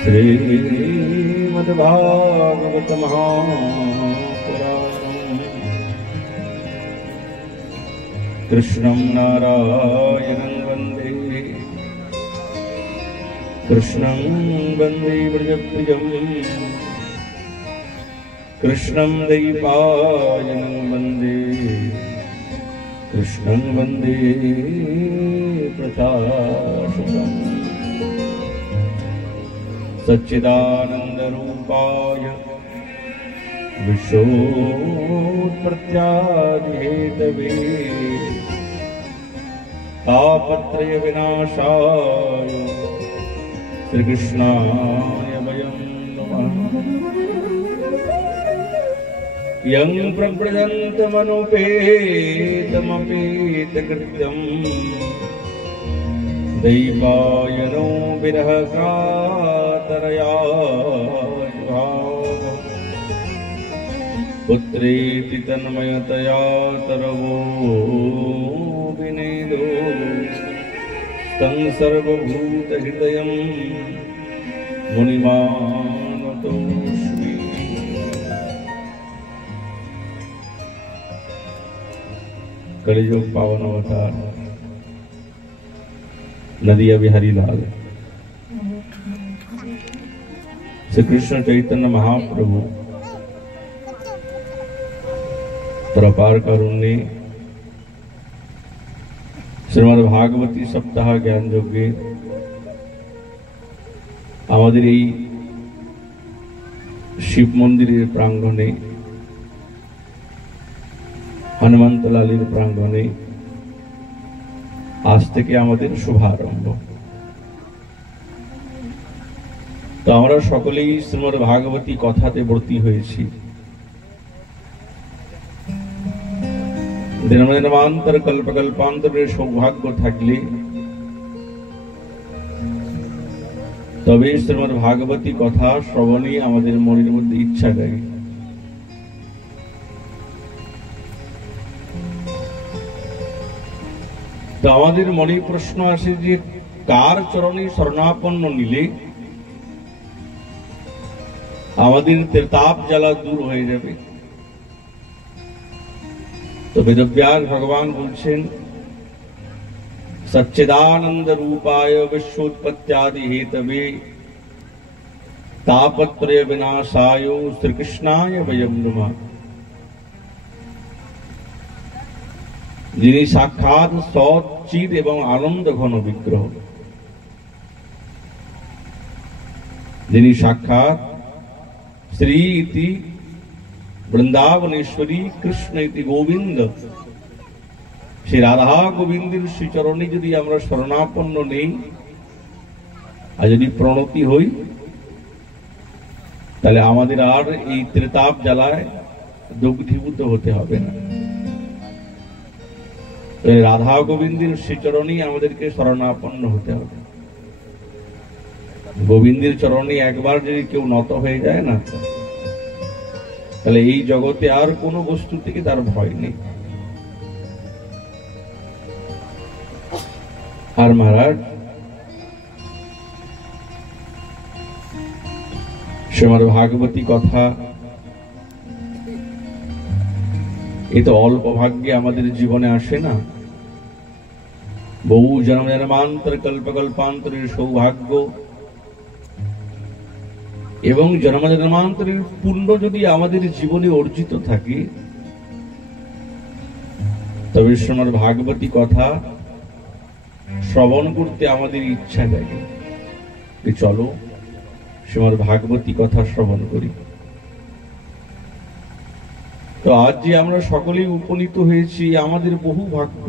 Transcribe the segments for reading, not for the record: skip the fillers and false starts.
श्रीमद्भागवत महापुराणम् कृष्णं नारायणं वन्दे कृष्णं वन्दे व्रजप्रियम् कृष्णं दैपायनं वन्दे कृष्णं वन्दे प्रकाशकम् सच्चिदानन्दरूपाय विश्वोत्पत्त्यादिहेतवे तापत्रयविनाशाय श्रीकृष्णाय वयं नमः। यं प्रव्रजन्तमनुपेतमपेतकृत्यम् दैवायनो विरहकातरया पुत्रेति तन्मयतया तरवो विनेदो तं सर्वभूतहृदयं मुनिमानतोऽस्मि। कलियुग पावन अवतार नदिया बिहारी लाल श्री कृष्ण चैतन्य महाप्रभु प्रपार कारुण्य श्रीमद् भागवती सप्ताह ज्ञान यज्ञे आमादेर এই শিব মন্দিরের প্রাঙ্গণে হনুমন্ত লালের প্রাঙ্গণে आज থেকে আমাদের শুভারম্ভ। তো আমরা সকলেই শ্রীমদ্ ভাগবতী কথাতে ব্রতী হয়েছি। দিনমান্তর কল্পকল্পান্তরের সৌভাগ্য থাকলে তবে শ্রীমদ্ ভাগবতী কথা শ্রবণে আমাদের মনের মধ্যে ইচ্ছা জাগে। তো আমাদের মনে প্রশ্ন আসে যে কার চরণে শরণাপন্ন নিলে আমাদের ত্রিতাপ জ্বালা দূর হয়ে যাবে। তো বেদব্যাস ভগবান বলছেন সচ্চিদানন্দ রূপায় বিশ্বোৎপত্ত্যাদি হেতবে তাপত্রয় বিনাশায় শ্রীকৃষ্ণায় বয়ম নমঃ। যিনি সাক্ষাৎ সৎ চিৎ এবং আনন্দ ঘন বিগ্রহ, যিনি সাক্ষাৎ শ্রী ইতি বৃন্দাবনেশ্বরী কৃষ্ণ ইতি গোবিন্দ, শ্রী রাধা গোবিন্দের শ্রীচরণে যদি আমরা শরণাপন্ন নেই আর যদি প্রণতি হই তাহলে আমাদের আর এই ত্রিতাপ জ্বালায় দগ্ধীভূত হতে হবে না। রাধা গোবিন্দের শ্রীচরণেই আমাদেরকে শরণাপন্ন হতে হবে। গোবিন্দের চরণে একবার যদি কেউ নত হয়ে যায় না তাহলে এই জগতে আর কোনো বস্তু থেকে তার ভয় নেই। আর মহারাজ শ্রীমদ্ ভাগবতী কথা এ তো অল্প ভাগ্যে আমাদের জীবনে আসে না। বহু জন্ম জন্মান্তর কল্পকল্পান্তরের সৌভাগ্য এবং জন্ম জন্মান্তরের পুণ্য যদি আমাদের জীবনে অর্জিত থাকে তবে শ্রীমদ্ ভাগবতী কথা শ্রবণ করতে আমাদের ইচ্ছা জাগে। চলো শ্রীমদ্ ভাগবতী কথা শ্রবণ করি। তো আজ যে আমরা সকলেই উপনীত হয়েছি আমাদের বহু ভাগ্য,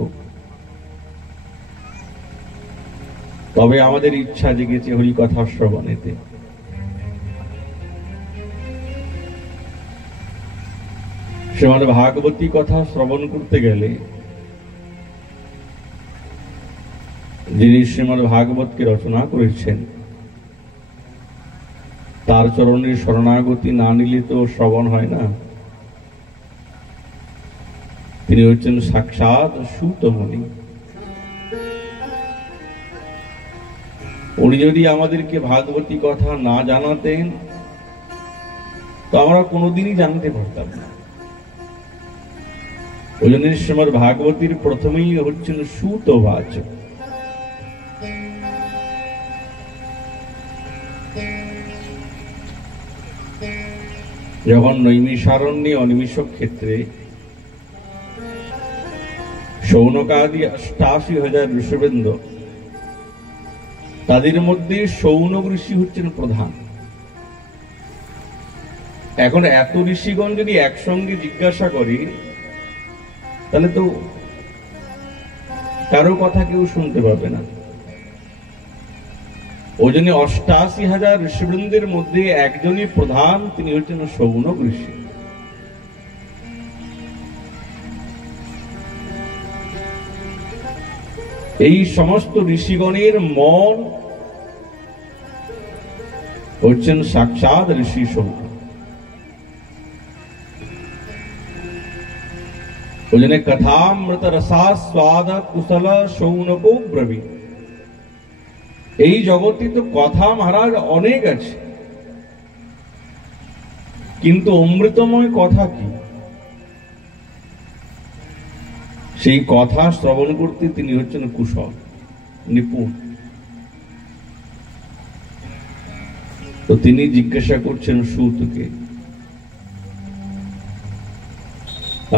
তবে আমাদের ইচ্ছা জেগেছে হরি কথা শ্রবণেতে। শ্রীমদ্ ভাগবতী কথা শ্রবণ করতে গেলে যিনি শ্রীমদ্ ভাগবতকে রচনা করেছেন তার চরণের শরণাগতি না নিলে তো শ্রবণ হয় না। তিনি হচ্ছেন সাক্ষাৎ সুতমণি। উনি যদি আমাদেরকে ভাগবতী কথা না জানাতেন তো আমরা কোনোদিনই জানতে পারতাম না। ওই জন্য শ্রীমদ্ ভাগবতীর প্রথমেই হচ্ছেন সূতবাচক। যখন নৈমিষারণ্যে অনিমিষ ক্ষেত্রে শৌনকাদি ৮৮,০০০ ঋষভেন্দ্র, তাদের মধ্যে শৌনক ঋষি হচ্ছেন প্রধান। এখন এত ঋষিগণ যদি একসঙ্গে জিজ্ঞাসা করি তাহলে তো কারো কথা কেউ শুনতে পাবে না। ওই জন্য ৮৮,০০০ ঋষিবৃন্দের মধ্যে একজনই প্রধান, তিনি হচ্ছেন শৌনক ঋষি। এই সমস্ত ঋষিগণের মন হচ্ছেন সাক্ষাৎ ঋষি শৌনক। ওই জন্য কথামৃত রসাস্বাদ কুশল শৌনকো ব্রবী। এই জগতে তো কথা মহারাজ অনেক আছে, কিন্তু অমৃতময় কথা কি? সেই কথা শ্রবণ করতে তিনি হচ্ছেন কুশল, নিপুণ। তো তিনি জিজ্ঞাসা করছেন সুতকে,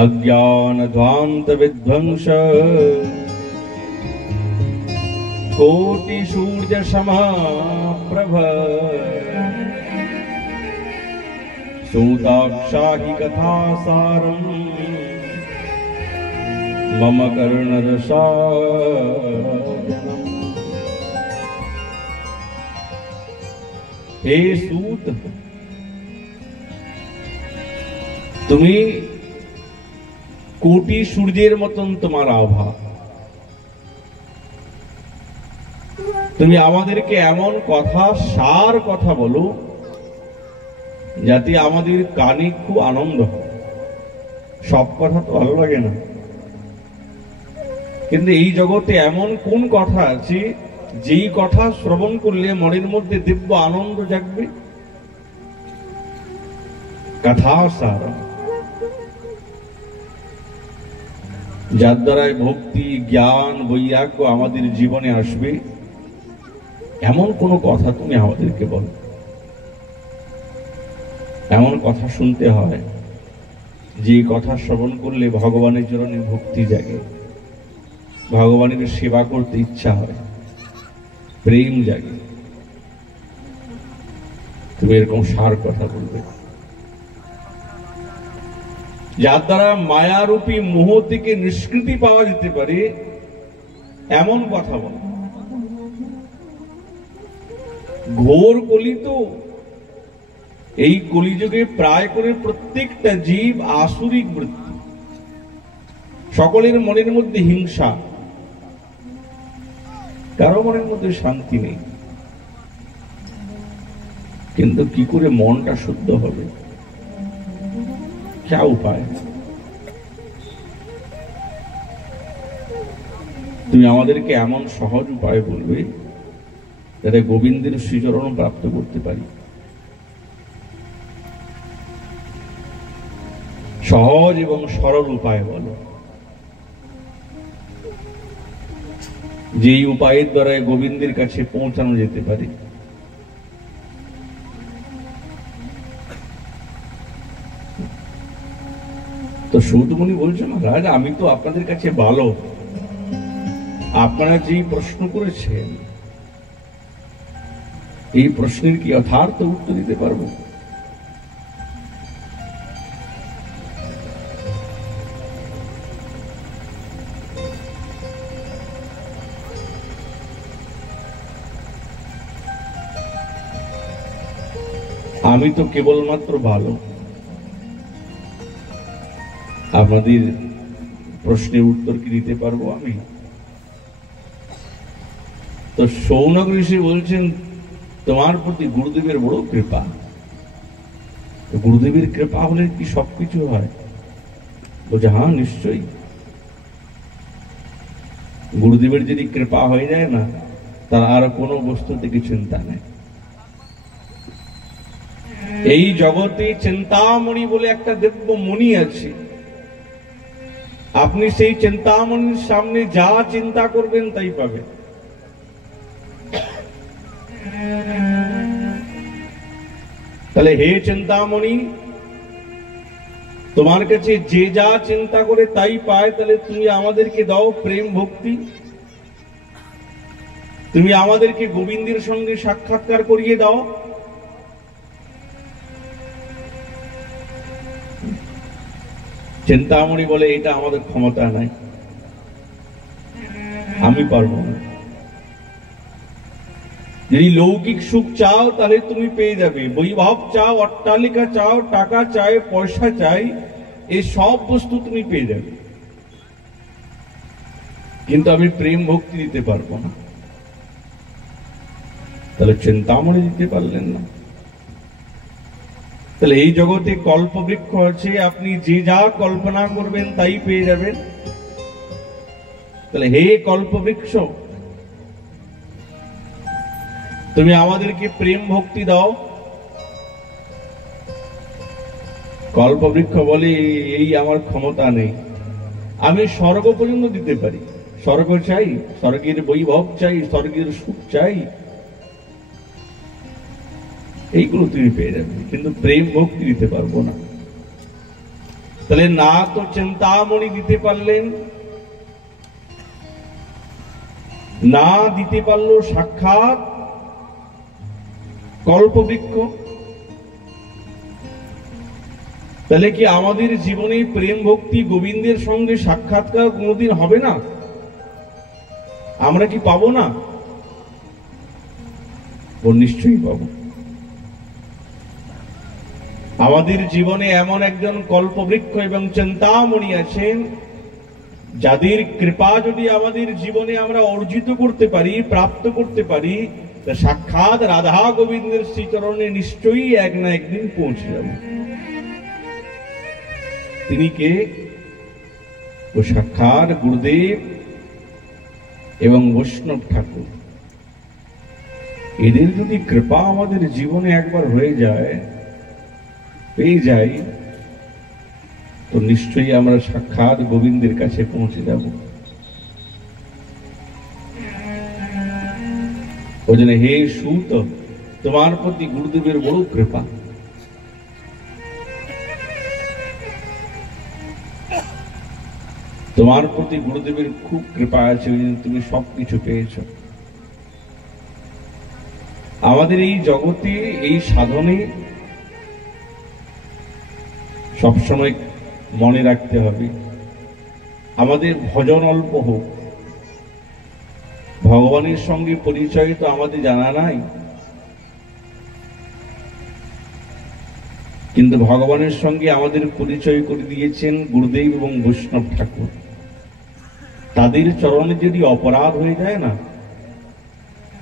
অজ্ঞান ধ্বান্ত বিধ্বংস কোটি সূর্য সমাপ্রভ সুদাক্ষাহি কথা সারম মম কর্ণরসায়নম। হে সূত, তুমি কোটি সূর্যের মতন তোমার আভা। তুমি আমাদেরকে এমন কথা, সার কথা বলো যাতে আমাদের কানে খুব আনন্দ হয়। সব কথা তো ভালো লাগে না, কিন্তু এই জগতে এমন কোন কথা আছে যেই কথা শ্রবণ করলে মনের মধ্যে দিব্য আনন্দ জাগবে? কথা সার, যার দ্বারায় ভক্তি, জ্ঞান, বৈরাগ্য আমাদের জীবনে আসবে, এমন কোন কথা তুমি আমাদেরকে বলো। এমন কথা শুনতে হয় যে কথা শ্রবণ করলে ভগবানের চরণে ভক্তি জাগে, ভগবানের সেবা করতে ইচ্ছা হয়, প্রেম জাগে। তুমি এরকম সার কথা বলবে, যার দ্বারা মায়ারূপী মোহ থেকে নিষ্কৃতি পাওয়া যেতে পারে, এমন কথা বল। ঘোর কলি তো, এই কলিযুগে প্রায় করে প্রত্যেকটা জীব আসুরিক বৃত্তি, সকলের মনের মধ্যে হিংসা, কারো মনের মধ্যে শান্তি নেই। কিন্তু কি করে মনটা শুদ্ধ হবে? क्या উপায়? তুমি আমাদেরকে এমন সহজ উপায় বলবে যাতে গোবিন্দের শ্রীচরণ প্রাপ্ত করতে পারি। সহজ এবং সরল উপায় বলো, যেই উপায়ের দ্বারা গোবিন্দের কাছে পৌঁছানো যেতে পারে। তো সৌতমুনি বলছে, মহারাজ আমি তো আপনাদের কাছে ভালো, আপনারা যেই প্রশ্ন করেছেন এই প্রশ্নের কি যথার্থ উত্তর দিতে পারবো? আমি তো কেবলমাত্র ভালো, আপনাদের প্রশ্নের উত্তর কি দিতে পারবো আমি? তো শৌনক ঋষি বলছেন, তোমার প্রতি গুরুদেবের বড় কৃপা। গুরুদেবের কৃপা হলে কি সবকিছু হয়? বলছে, হ্যাঁ নিশ্চয়ই। গুরুদেবের যদি কৃপা হয়ে যায় না, তার আর কোনো বস্তু থেকে চিন্তা নেই। এই জগতে চিন্তামণি বলে একটা দিব্য মণি আছে, আপনি সেই চিন্তামণির সামনে যা চিন্তা করবেন তাই পাবেন। তাহলে হে চিন্তামণি, তোমার কাছে যে যা চিন্তা করে তাই পায়, তাহলে তুমি আমাদেরকে দাও প্রেম ভক্তি, তুমি আমাদেরকে গোবিন্দের সঙ্গে সাক্ষাৎকার করিয়ে দাও। চিন্তামণি বলে এটা আমাদের ক্ষমতা নাই, আমি পারবো না। যদি লৌকিক সুখ চাও তাহলে তুমি পেয়ে যাবে, বৈভব চাও, অট্টালিকা চাও, টাকা চাই, পয়সা চাই, এই সব বস্তু তুমি পেয়ে যাবে, কিন্তু আমি প্রেম ভক্তি দিতে পারবো না। তাহলে চিন্তামণি দিতে পারলেন না। তাহলে এই জগতে কল্পবৃক্ষ আছে, আপনি যে যা কল্পনা করবেন তাই পেয়ে যাবেন। তাহলে হে কল্পবৃক্ষ, তুমি আমাদেরকে প্রেম ভক্তি দাও। কল্পবৃক্ষ বলে এই আমার ক্ষমতা নেই, আমি স্বর্গ পর্যন্ত দিতে পারি, স্বর্গ চাই, স্বর্গের বৈভব চাই, স্বর্গের সুখ চাই, এইগুলো তুমি পেয়ে যাবে, কিন্তু প্রেম ভক্তি দিতে পারবো না। তাহলে না তো চিন্তামণি দিতে পারলেন, না দিতে পারলো সাক্ষাৎ কল্পবৃক্ষ, তাহলে কি আমাদের জীবনে প্রেম ভক্তি গোবিন্দের সঙ্গে সাক্ষাৎকার কোনোদিন হবে না? আমরা কি পাবো না? ও নিশ্চয়ই পাবো। আমাদের জীবনে এমন একজন কল্পবৃক্ষ এবং চিন্তামণি আছেন, যাদের কৃপা যদি আমাদের জীবনে আমরা অর্জিত করতে পারি, প্রাপ্ত করতে পারি, তা সাক্ষাৎ রাধা গোবিন্দের শ্রীচরণে নিশ্চয়ই এক না একদিন পৌঁছে যাব। তিনি কে? ও সাক্ষাৎ গুরুদেব এবং বৈষ্ণব ঠাকুর। এদের যদি কৃপা আমাদের জীবনে একবার হয়ে যায়, পেয়ে যাই, তো নিশ্চয়ই আমরা সাক্ষাৎ গোবিন্দের কাছে পৌঁছে যাব। ওই জন্য হে সুত, তোমার প্রতি গুরুদেবের বড় কৃপা। তোমার প্রতি গুরুদেবের খুব কৃপা আছে, ওই জন্য তুমি সবকিছু পেয়েছ। আমাদের এই জগতে, এই সাধনে সবসময় মনে রাখতে হবে, আমাদের ভজন অল্প হোক, ভগবানের সঙ্গে পরিচয় তো আমাদের জানা নাই, কিন্তু ভগবানের সঙ্গে আমাদের পরিচয় করে দিয়েছেন গুরুদেব এবং বৈষ্ণব ঠাকুর। তাদের চরণে যদি অপরাধ হয়ে যায় না,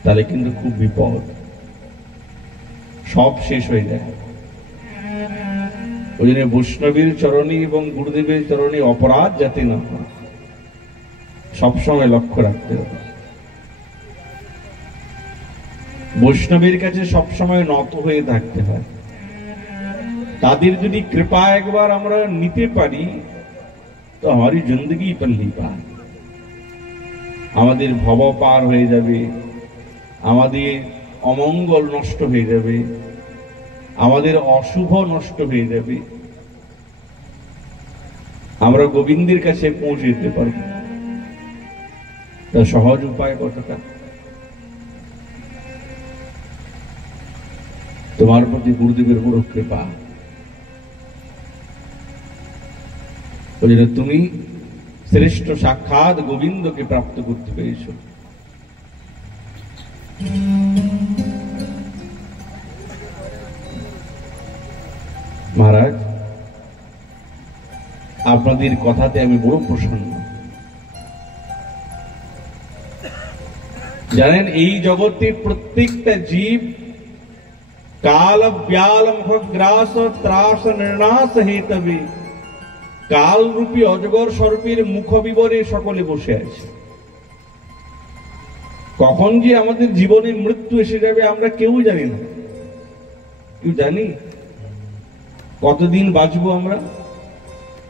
তাহলে কিন্তু খুব বিপদ, সব শেষ হয়ে যায়। ওই জন্য বৈষ্ণবের চরণে এবং গুরুদেবের চরণে অপরাধ যাতে না হয়, সবসময় লক্ষ্য রাখতে হবে। বৈষ্ণবের কাছে সবসময় নত হয়ে থাকতে হয়। তাদের যদি কৃপা একবার আমরা নিতে পারি, তো আমাদের জিন্দগি পল্লী পার, আমাদের ভব পার হয়ে যাবে, আমাদের অমঙ্গল নষ্ট হয়ে যাবে, আমাদের অশুভ নষ্ট হয়ে যাবে, আমরা গোবিন্দের কাছে পৌঁছে যেতে পারব। তার সহজ উপায় কতটা? তোমার প্রতি গুরুদেবের বড় কৃপা, ওই জন্য তুমি শ্রেষ্ঠ সাক্ষাৎ গোবিন্দকে প্রাপ্ত করতে পেরেছ। মহারাজ, আপনাদের কথাতে আমি বড় প্রসন্ন। জানেন, এই জগতে প্রত্যেকটা জীব কাল ব্যাল মুখগ্রাস ত্রাস নির্নাশ হেতবে কাল রূপী অজগর সর্পের মুখ বিবরে সকলে বসে আছে। কখন যে আমাদের জীবনে মৃত্যু এসে যাবে আমরা কেউ জানি না। কেউ জানি কতদিন বাঁচবো আমরা?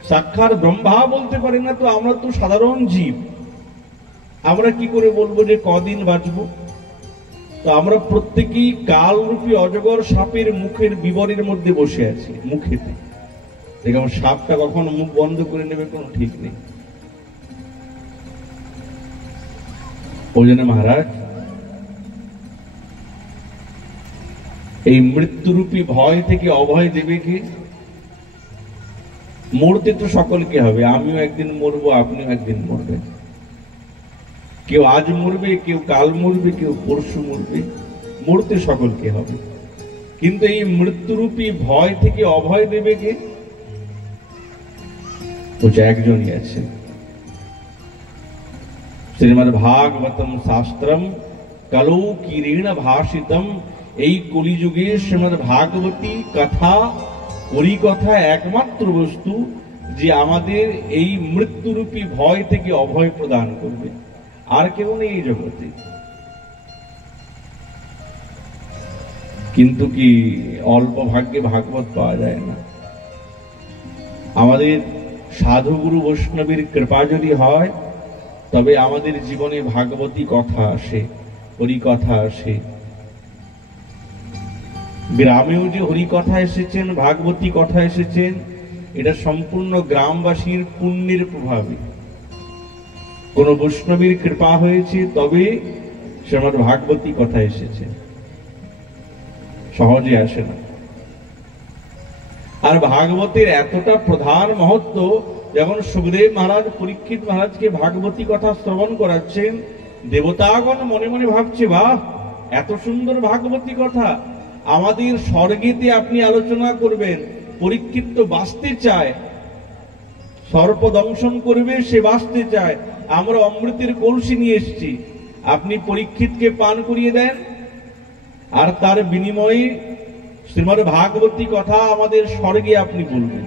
সাক্ষাৎ ব্রহ্মা বলতে পারি না, তো আমরা তো সাধারণ জীব, আমরা কি করে বলবো যে কদিন বাঁচবো? তো আমরা প্রত্যেকেই কালরূপী অজগর সাপের মুখের বিবরের মধ্যে বসে আছি, মুখেতে। দেখুন সাপটা কখন মুখ বন্ধ করে নেবে কোনো ঠিক নেই। ওই জন্য মহারাজ এই মৃত্যুরূপী ভয় থেকে অভয় দেবে কে? মরতে তো সকলকে হবে, আমিও একদিন মরবো, আপনিও একদিন মরবেন। কেউ আজ মরবে, কেউ কাল মরবে, কেউ পরশু মরবে, মরতে সকলকে হবে। কিন্তু এই মৃত্যুরূপী ভয় থেকে অভয় দেবে কে? বলছে একজনই আছে। শ্রীমদ্ ভাগবতম শাস্ত্রম কলৌ কিরীণ ভাষিতম। এই কলিযুগে শ্রীমদ্ ভাগবতী কথা, হরিকথা একমাত্র বস্তু যে আমাদের এই মৃত্যুরূপী ভয় থেকে অভয় প্রদান করবে। আর কেউ নেই এই জগতে। কিন্তু কি অল্প ভাগ্যে ভাগবত পাওয়া যায় না। আমাদের সাধুগুরু বৈষ্ণবীর কৃপা যদি হয় তবে আমাদের জীবনে ভাগবতী কথা আসে, হরিকথা আসে। গ্রামেও যে হরিকথা এসেছেন, ভাগবতী কথা এসেছেন, এটা সম্পূর্ণ গ্রামবাসীর পুণ্যের প্রভাবে। কোন বৈষ্ণবীর কৃপা হয়েছে তবে শ্রীমদ্ ভাগবতী কথা এসেছে, সহজে আসে না। আর ভাগবতের এতটা প্রধান মহত্ব, যেমন সুখদেব মহারাজ পরীক্ষিত মহারাজকে ভাগবতী কথা শ্রবণ করাচ্ছেন, দেবতাগণ মনে মনে ভাবছে, বাহ, এত সুন্দর ভাগবতী কথা, আমাদের স্বর্গেতে আপনি আলোচনা করবেন। পরীক্ষিত তো বাঁচতে চায়, সর্প দংশন করবে, সে বাঁচতে চায়। আমরা অমৃতের কলসি নিয়ে এসেছি, আপনি পরীক্ষিতকে পান করিয়ে দেন, আর তার বিনিময়ে শ্রীমদ্ ভাগবতী কথা আমাদের স্বর্গে আপনি বলবেন।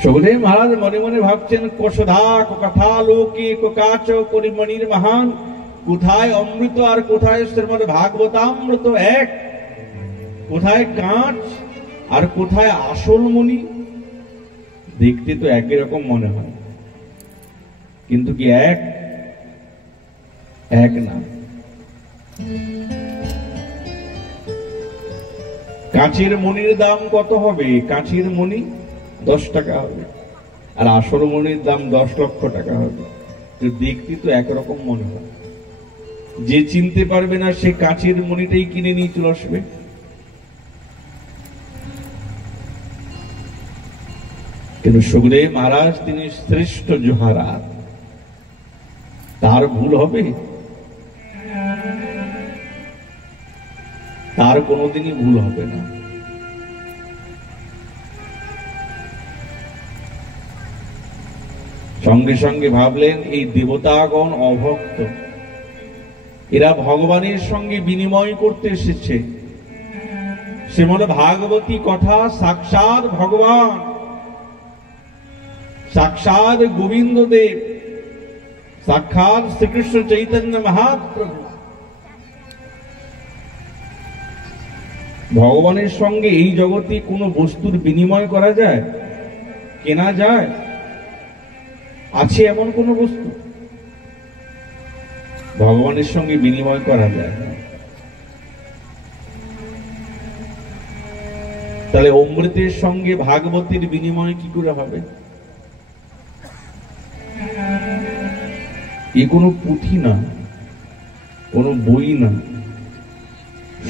সুখদেব মহারাজ মনে মনে ভাবছেন, কোষধা কথা লোকে কাচ করিমণির মহান। কোথায় অমৃত আর কোথায় শ্রীমদ্ ভাগবতামৃত এক? কোথায় কাঁচ আর কোথায় আসল মণি? দেখতে তো একই রকম মনে হয়, কিন্তু কি এক? এক না। কাঁচের মণির দাম কত হবে? কাঁচের মণি 10 টাকা হবে, আর আসল মণির দাম 10 লক্ষ টাকা হবে। তো দেখতে তো একরকম মনে হয়। যে চিনতে পারবে না সে কাঁচের মণিটাই কিনে নিয়ে চলে আসবে। কিন্তু সুখদেব মহারাজ তিনি শ্রেষ্ঠ জোহারাত, তার ভুল হবে? তার কোনোদিনই ভুল হবে না। সঙ্গে সঙ্গে ভাবলেন, এই দেবতাগণ অভক্ত, এরা ভগবানের সঙ্গে বিনিময় করতে এসেছে। শ্রীমদ্ ভাগবতী কথা সাক্ষাৎ ভগবান, সাক্ষাৎ গোবিন্দ দেব, সাক্ষাৎ শ্রীকৃষ্ণ চৈতন্য মহাপ্রভু। ভগবানের সঙ্গে এই জগতে কোনো বস্তুর বিনিময় করা যায়? কেনা যায়? আছে এমন কোন বস্তু? ভগবানের সঙ্গে বিনিময় করা যায় না। তাহলে অমৃতের সঙ্গে ভাগবতের বিনিময় কি করে হবে? এ কোনো পুঁথি না, কোনো বই না,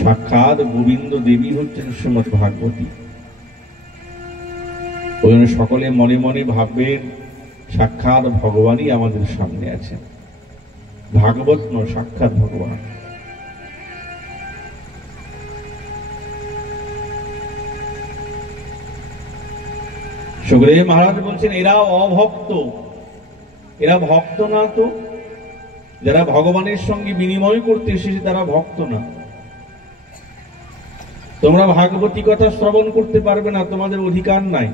সাক্ষাৎ গোবিন্দ দেবী হচ্ছেন শ্রীমদ্ ভাগবতী। ওই জন্য সকলে মনে মনে ভাববেন, সাক্ষাৎ ভগবানই আমাদের সামনে আছেন। ভাগবত নয়, সাক্ষাৎ ভগবান। সুখদেব মহারাজ বলছেন, এরা অভক্ত, এরা ভক্ত না। তো যারা ভগবানের সঙ্গে বিনিময় করতে এসেছে তারা ভক্ত না। তোমরা ভাগবতী কথা শ্রবণ করতে পারবে না, তোমাদের অধিকার নাই।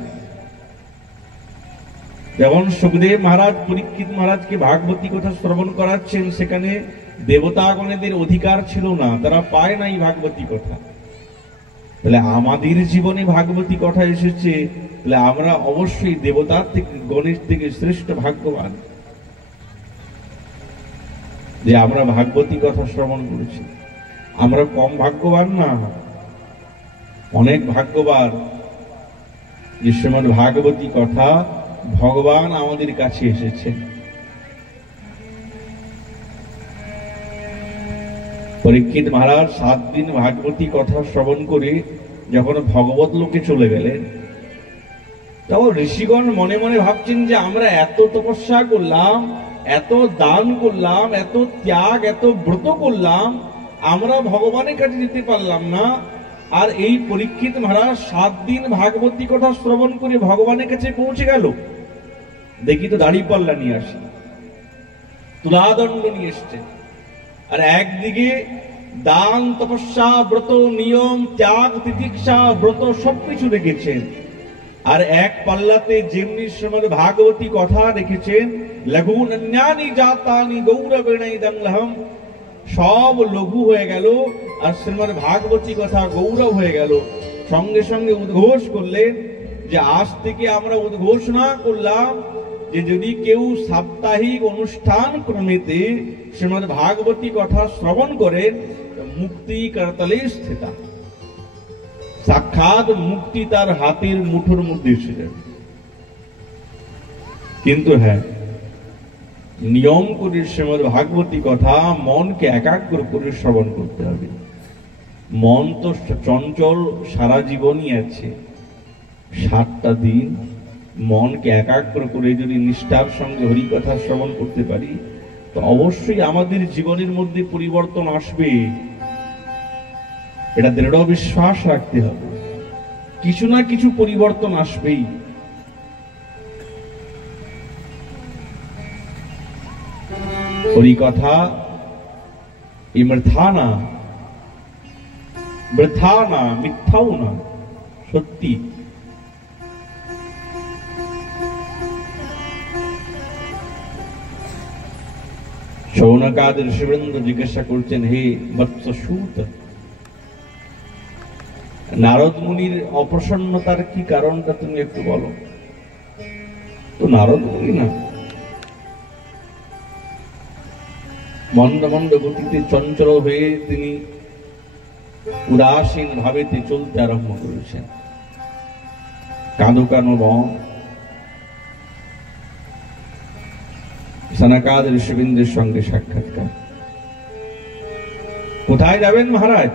যখন সুখদেব মহারাজ পরীক্ষিত মহারাজকে ভাগবতী কথা শ্রবণ করাচ্ছেন, সেখানে দেবতাগণেদের অধিকার ছিল না, তারা পায় নাই ভাগবতী কথা। তাহলে আমাদের জীবনে ভাগবতী কথা এসেছে, তাহলে আমরা অবশ্যই দেবতার থেকে গণেশ থেকে শ্রেষ্ঠ ভাগ্যবান যে আমরা ভাগবতী কথা শ্রবণ করেছি। আমরা কম ভাগ্যবান না, অনেক ভাগ্যবান যে শ্রীমদ্ ভাগবতী কথা ভগবান আমাদের কাছে এসেছেন। পরীক্ষিত মহারাজ 7 দিন ভাগবতী কথা শ্রবণ করে যখন ভগবত লোকে চলে গেলেন, তখন ঋষিগণ মনে মনে ভাবছেন যে আমরা এত তপস্যা করলাম, এত দান করলাম, এত ত্যাগ, এত ব্রত করলাম, আমরা ভগবানের কাছে যেতে পারলাম না। আর এই পরীক্ষিত মহারাজ 7 দিন ভাগবতী কথা শ্রবণ করে ভগবানের কাছে পৌঁছে গেল। দেখি তো দাড়ি পাল্লা নিয়ে আসি, তুলাদণ্ড নিয়ে এসছে, আর একদিকে দান, তপস্যা, ব্রত, নিয়ম, ত্যাগ, তিতিক্ষা, ব্রত সবকিছু রেখেছেন। আর এক পাল্লাতে যেমনি শ্রীমদ্ ভাগবতী কথা রেখেছেন, লঘু নন্যানি জাতানি গৌরবেণৈদংলহম, সব লঘু হয়ে গেল, আর শ্রীমদ্ ভাগবতী কথা গৌরব হয়ে গেল। সঙ্গে সঙ্গে উদ্ঘোষ করলেন যে আজ থেকে আমরা উদ্ঘোষণা করলাম যে যদি কেউ সাপ্তাহিক অনুষ্ঠান ক্রমেতে শ্রীমদ্ ভাগবতী কথা শ্রবণ করেন, মুক্তি করতলে স্থিতা, সাক্ষাৎ মুক্তি তার হাতের মুঠোর মধ্যে এসে যাবে। কিন্তু হ্যাঁ, নিয়ম করে শ্রীমদ্ ভাগবতী কথা মনকে একাগ্র করে শ্রবণ করতে হবে। মন তো চঞ্চল সারা জীবনই আছে, 7টা দিন মনকে একাগ্র করে যদি নিষ্ঠার সঙ্গে হরিকথা শ্রবণ করতে পারি, তো অবশ্যই আমাদের জীবনের মধ্যে পরিবর্তন আসবে। এটা দৃঢ় বিশ্বাস রাখতে হবে, কিছু না কিছু পরিবর্তন আসবেই। হরিকথা এই মিথ্যা না, বৃথা না, মিথ্যাও না, সত্যি। শৌনকাদি ঋষিবৃন্দ জিজ্ঞাসা করছেন, হে বৎস সূত, নারদ মুনির অপ্রসন্নতার কি কারণটা তুমি একটু বলো। তো নারদ মুনি না, মন্দ মন্দ গতিতে চঞ্চল হয়ে তিনি উদাসীন ভাবে চলতে আরম্ভ করেছেন। কাঁদো কানো বন, সনকাদি ঋষিবৃন্দের সঙ্গে সাক্ষাৎকার। কোথায় যাবেন মহারাজ?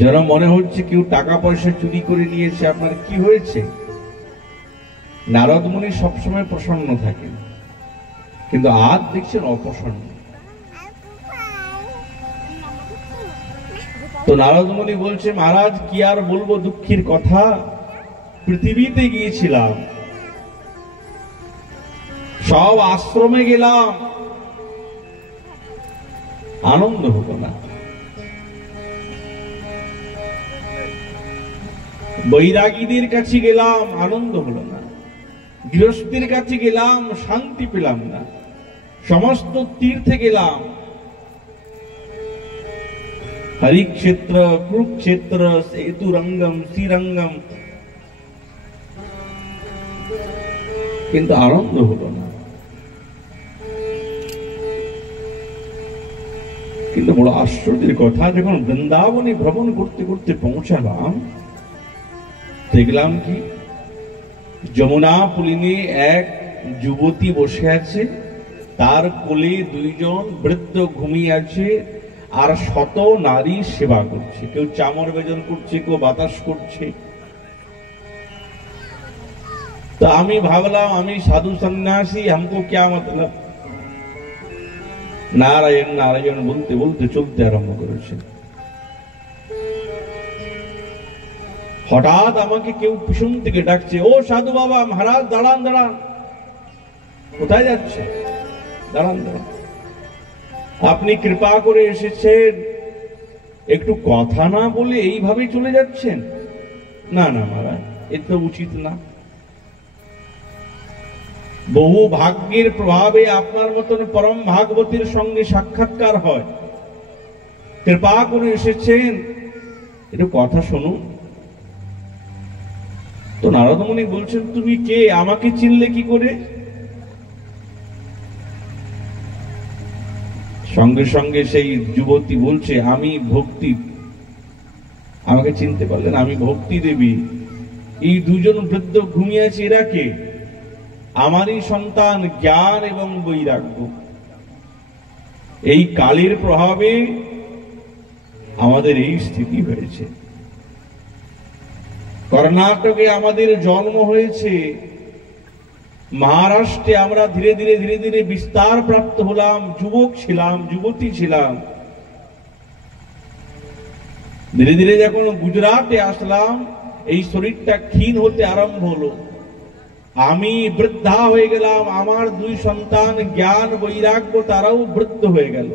যেন মনে হচ্ছে কেউ টাকা পয়সা চুরি করে নিয়েছে। আপনার কি হয়েছে? নারদ মুনি সবসময় প্রসন্ন থাকেন, কিন্তু আজ দেখছেন অপ্রসন্ন। তো নারদ মুনি বলছে, মহারাজ কি আর বলবো দুঃখের কথা, পৃথিবীতে গিয়েছিলাম, সব আশ্রমে গেলাম, আনন্দ হতো না। বৈরাগীদের কাছে গেলাম, আনন্দ হলো না। গৃহস্থের কাছে গেলাম, শান্তি পেলাম না। সমস্ত তীর্থে গেলাম, হরিক্ষেত্র, কুরুক্ষেত্র, সেতুরঙ্গম, শ্রীরঙ্গম, কিন্তু আনন্দ হলো না। কিন্তু বড় আশ্চর্যের কথা, যখন বৃন্দাবনে ভ্রমণ করতে করতে পৌঁছালাম, দেখলাম কি যমুনা পুলিনে এক যুবতী বসে আছে, তার কোলে 2 জন বৃদ্ধ ঘুমিয়ে আছে, আর শত নারী সেবা করছে। কেউ চামর বেজন করছে, কেউ বাতাস করছে। তো আমি ভাবলাম, আমি সাধু সন্ন্যাসী, हमको क्या मतलब। নারায়ণ নারায়ণ বলতে বলতে চলতে আরম্ভ করেছে। হঠাৎ আমাকে কেউ পিছন থেকে ডাকছে, ও সাধু বাবা, মহারাজ দাঁড়ান দাঁড়ান। কোথায় যাচ্ছে? দাঁড়ান দাঁড়ান, আপনি কৃপা করে এসেছেন, একটু কথা না বলে এইভাবে চলে যাচ্ছেন? না না মহারাজ, এ তো উচিত না। বহু ভাগ্যের প্রভাবে আপনার মতন পরম ভাগবতীর সঙ্গে সাক্ষাৎকার হয়, কৃপা করে এসেছেন, একটু কথা শুনুন। তো নারদ মুনি বলছেন, তুমি কে, আমাকে চিনলে কি করে? সঙ্গে সঙ্গে সেই যুবতী বলছে, আমি ভক্তি। আমাকে চিনতে পারলেন? আমি ভক্তি দেবী। এই দুজন বৃদ্ধ ঘুমিয়ে আছে, এরা কে? আমারই সন্তান, জ্ঞান এবং বৈরাগ্য। এই কালের প্রভাবে আমাদের এই স্থিতি হয়েছে। কর্ণাটকে আমাদের জন্ম হয়েছে, মহারাষ্ট্রে আমরা ধীরে ধীরে ধীরে ধীরে বিস্তার প্রাপ্ত হলাম, যুবক ছিলাম, যুবতী ছিলাম। ধীরে ধীরে যখন গুজরাটে আসলাম, এই শরীরটা ক্ষীণ হতে আরম্ভ হলো। আমি বৃদ্ধা হয়ে গেলাম, আমার দুই সন্তান জ্ঞান বৈরাগ্য তারাও বৃদ্ধ হয়ে গেল।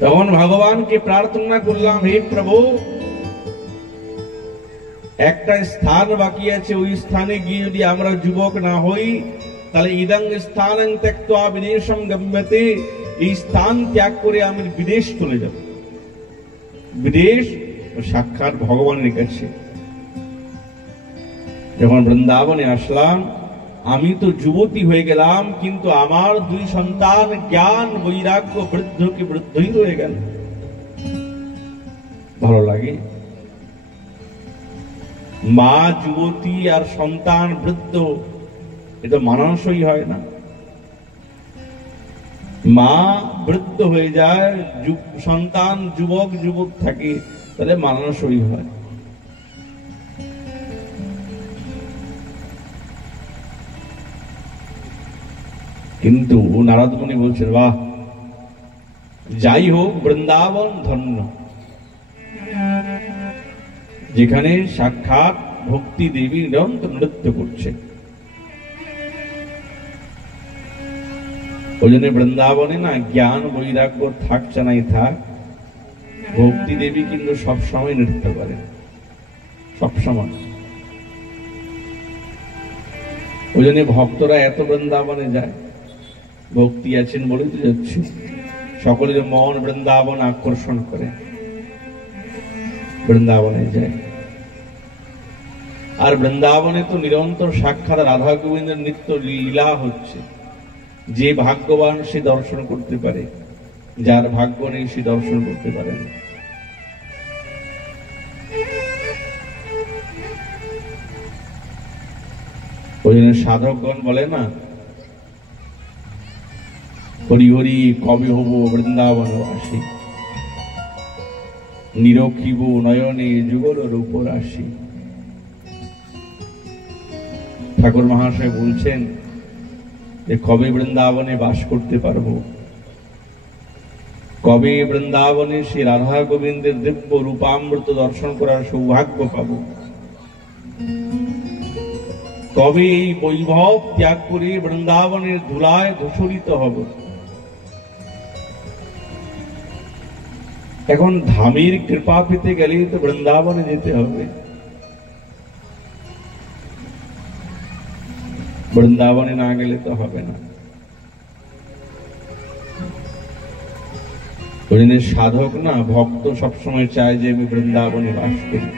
তখন ভগবানকে প্রার্থনা করলাম, হে প্রভু, একটা স্থান বাকি আছে, ওই স্থানে গিয়ে যদি আমরা যুবক না হই, তাহলে ইদং স্থানং ত্যক্ত্বা বিদেশম গম্যতে, এই স্থান ত্যাগ করে আমি বিদেশ চলে যাব। বিদেশ সাক্ষাৎ ভগবানের কাছে। যখন বৃন্দাবনে আসলাম, আমি তো যুবতী হয়ে গেলাম, কিন্তু আমার দুই সন্তান জ্ঞান বৈরাগ্য বৃদ্ধকে বৃদ্ধই রয়ে গেল। ভালো লাগে? মা যুবতী আর সন্তান বৃদ্ধ, এটা মানানসই হয় না। মা বৃদ্ধ হয়ে যায়, সন্তান যুবক যুবক থাকে, তাহলে মানানসই হয়। কিন্তু নারদ মুনি বলছেন, বাহ, যাই হোক, বৃন্দাবন ধন্য, যেখানে সাক্ষাৎ ভক্তি দেবী নিরন্তর নৃত্য করছে। ওই জন্য বৃন্দাবনে না জ্ঞান বৈরাগ্য থাকছে নাই থাক, ভক্তি দেবী কিন্তু সবসময় নৃত্য করে, সবসময়। ওই জন্য ভক্তরা এত বৃন্দাবনে যায়, ভক্তি আছেন বলেই তো যাচ্ছে। সকলের মন বৃন্দাবন আকর্ষণ করে, বৃন্দাবনে যায়। আর বৃন্দাবনে তো নিরন্তর সাক্ষাৎ রাধা গোবিন্দের নিত্য লীলা হচ্ছে। যে ভাগ্যবান সে দর্শন করতে পারে, যার ভাগ্য নেই সে দর্শন করতে পারে না। ওই জন্য সাধকগণ বলে না, হরি হরি কবে হব বৃন্দাবনবাসী, নিরখিব নয়নে যুগল রূপ রাশি। ঠাকুর মহাশয় বলছেন যে কবে বৃন্দাবনে বাস করতে পারবো, কবে বৃন্দাবনে শ্রী রাধা গোবিন্দের দিব্য রূপামৃত দর্শন করার সৌভাগ্য পাবো, কবে এই বৈভব ত্যাগ করে বৃন্দাবনের ধুলায় ধূসরিত হব। এখন ধামের কৃপা পেতে গেলে তো বৃন্দাবনে যেতে হবে। বৃন্দাবনে না গেলে তো হবে না। ওই জন্য সাধক না, ভক্ত সবসময় চায় যে আমি বৃন্দাবনে বাস করি।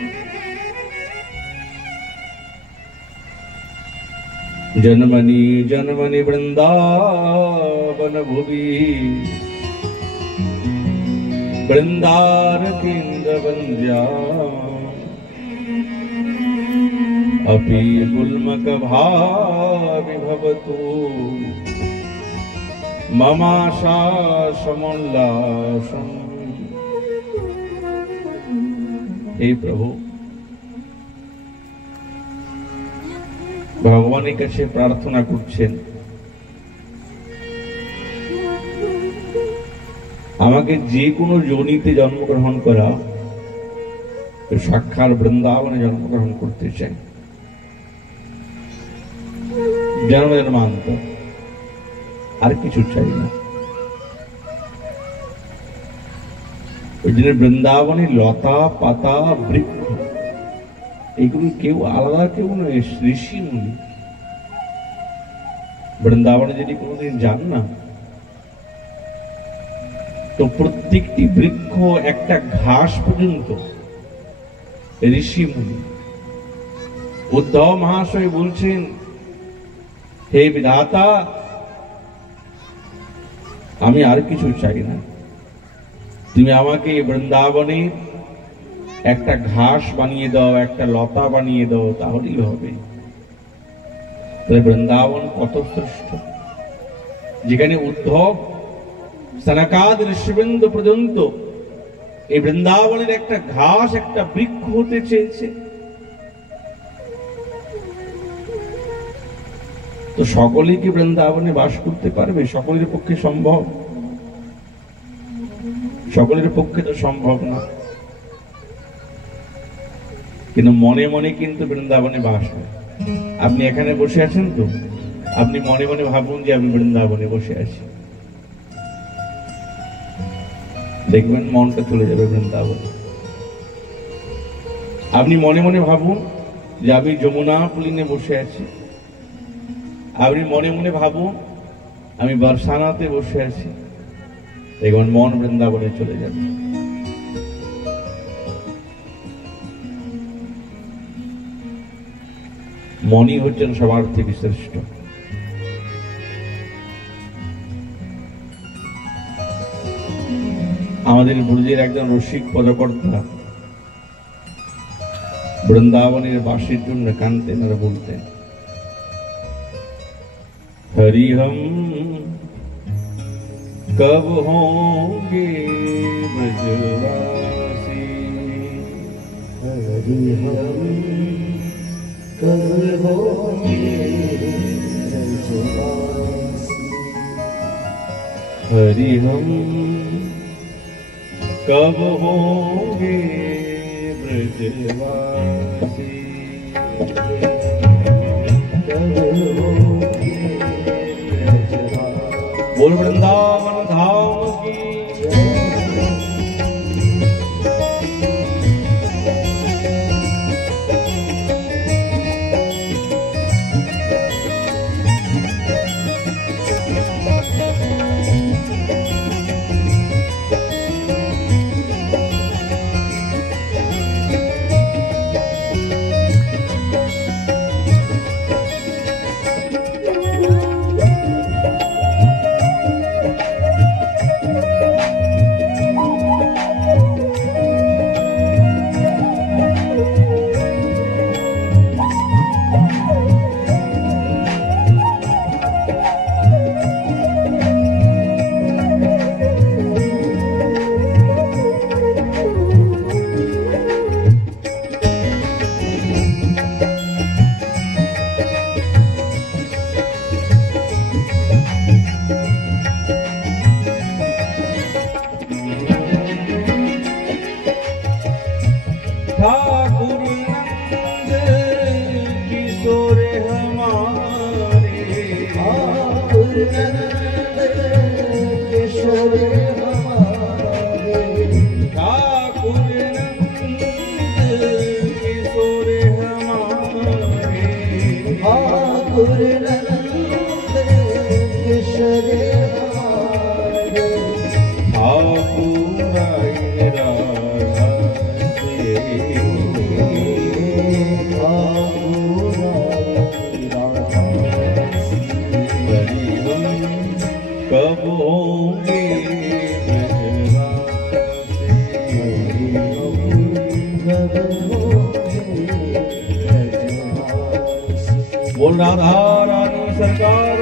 জন্মনি জন্মনি বৃন্দাবন ভুবি, বৃন্দার কেন্দ্র বন্দ্যা, अपि गुल्मक भावि भवतु ममाशा समुल्लासम्। हे प्रभु, ভগবানের কাছে প্রার্থনা করছেন, আমাকে যে কোনো যোনিতে জন্মগ্রহণ করা, সাক্ষাৎ বৃন্দাবনে জন্মগ্রহণ করতে চাই। জন্ম জন্মান্তর আর কিছু চাই না। ওই জন্য বৃন্দাবনে লতা পাতা বৃক্ষ এগুলি কেউ আলাদা কেউ নয়, ঋষি মুনি। বৃন্দাবনে যদি কোনোদিন যান না, তো প্রত্যেকটি বৃক্ষ একটা ঘাস পর্যন্ত ঋষি মুনি। উদ্ধব মহাশয় বলছেন, হে বিধাতা, আমি আর কিছু চাই না, তুমি আমাকে বৃন্দাবনে একটা ঘাস বানিয়ে দাও, একটা লতা বানিয়ে দাও, তাহলেই হবে। তাহলে বৃন্দাবন কত শ্রেষ্ঠ, যেখানে উদ্ধব সনকাদ ঋষিবৃন্দ পর্যন্ত এই বৃন্দাবনের একটা ঘাস একটা বৃক্ষ হতে চেয়েছে। তো সকলেই কি বৃন্দাবনে বাস করতে পারবে? সকলের পক্ষে সম্ভব? সকলের পক্ষে তো সম্ভব না, কিন্তু মনে মনে কিন্তু বৃন্দাবনে বাস হয়। আপনি এখানে বসে আছেন, তো আপনি মনে মনে ভাবুন যে আমি বৃন্দাবনে বসে আছি, দেখবেন মনটা চলে যাবে বৃন্দাবনে। আপনি মনে মনে ভাবুন যে আমি যমুনা পুলিনে বসে আছি, আপনি মনে মনে ভাবুন আমি বর্ষানাতে বসে আছি, দেখবেন মন বৃন্দাবনে চলে যাবে। মনই হচ্ছেন সবার থেকে শ্রেষ্ঠ। আমাদের গুরুজির একজন রসিক পদকর্তা বৃন্দাবনের বাসীর জন্য কানতেন আর বলতেন, हरि हम कब होंगे ब्रजवासी, हरि हम कब होंगे ब्रजवासी, हरि हम कब होंगे ब्रजवासी, बोल वृंदावन धाम की। ठाकुर नंद किशोर हमारे, ठाकुर नंद किशोर हमारे, ठाकुर नंद किशोर हमारे, ठाकुर नंद किशोर हमारे, ठाकुर कब होंगे बोल राधा रानी सरकार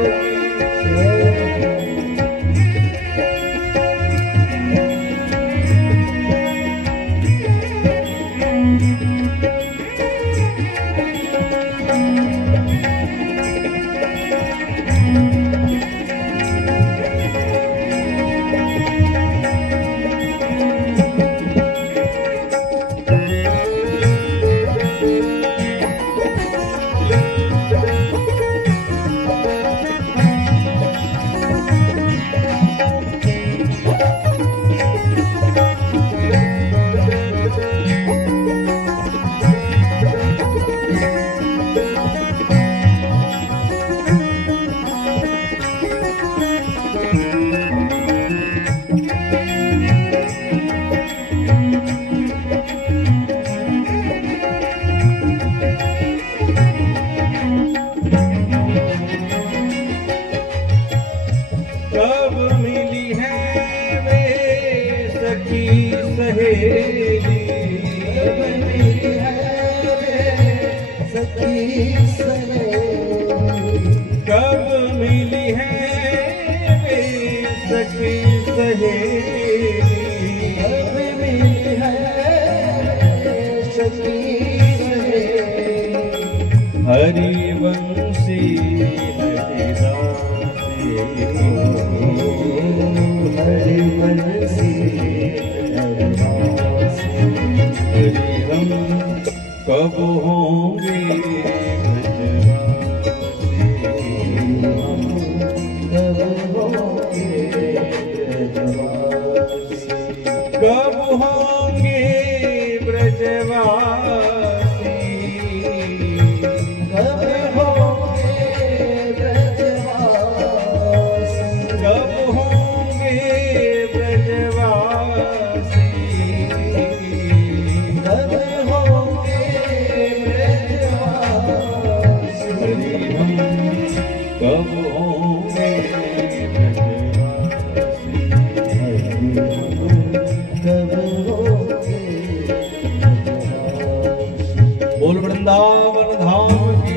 सहे कब मिली है वे सखी सहेली कब मिली है सखी सहेली हरिवंशी हरिदासी हरिवंशी हरि हम कब होंगे कब होंगे ब्रजवासी कब होंगे ब्रजवासी कब होंगे ब्रजवासी कब होंगे ब्रजवासी हरि हम कब होंगे ब्रजवासी कब होंगे बोल वृंदावन धाम की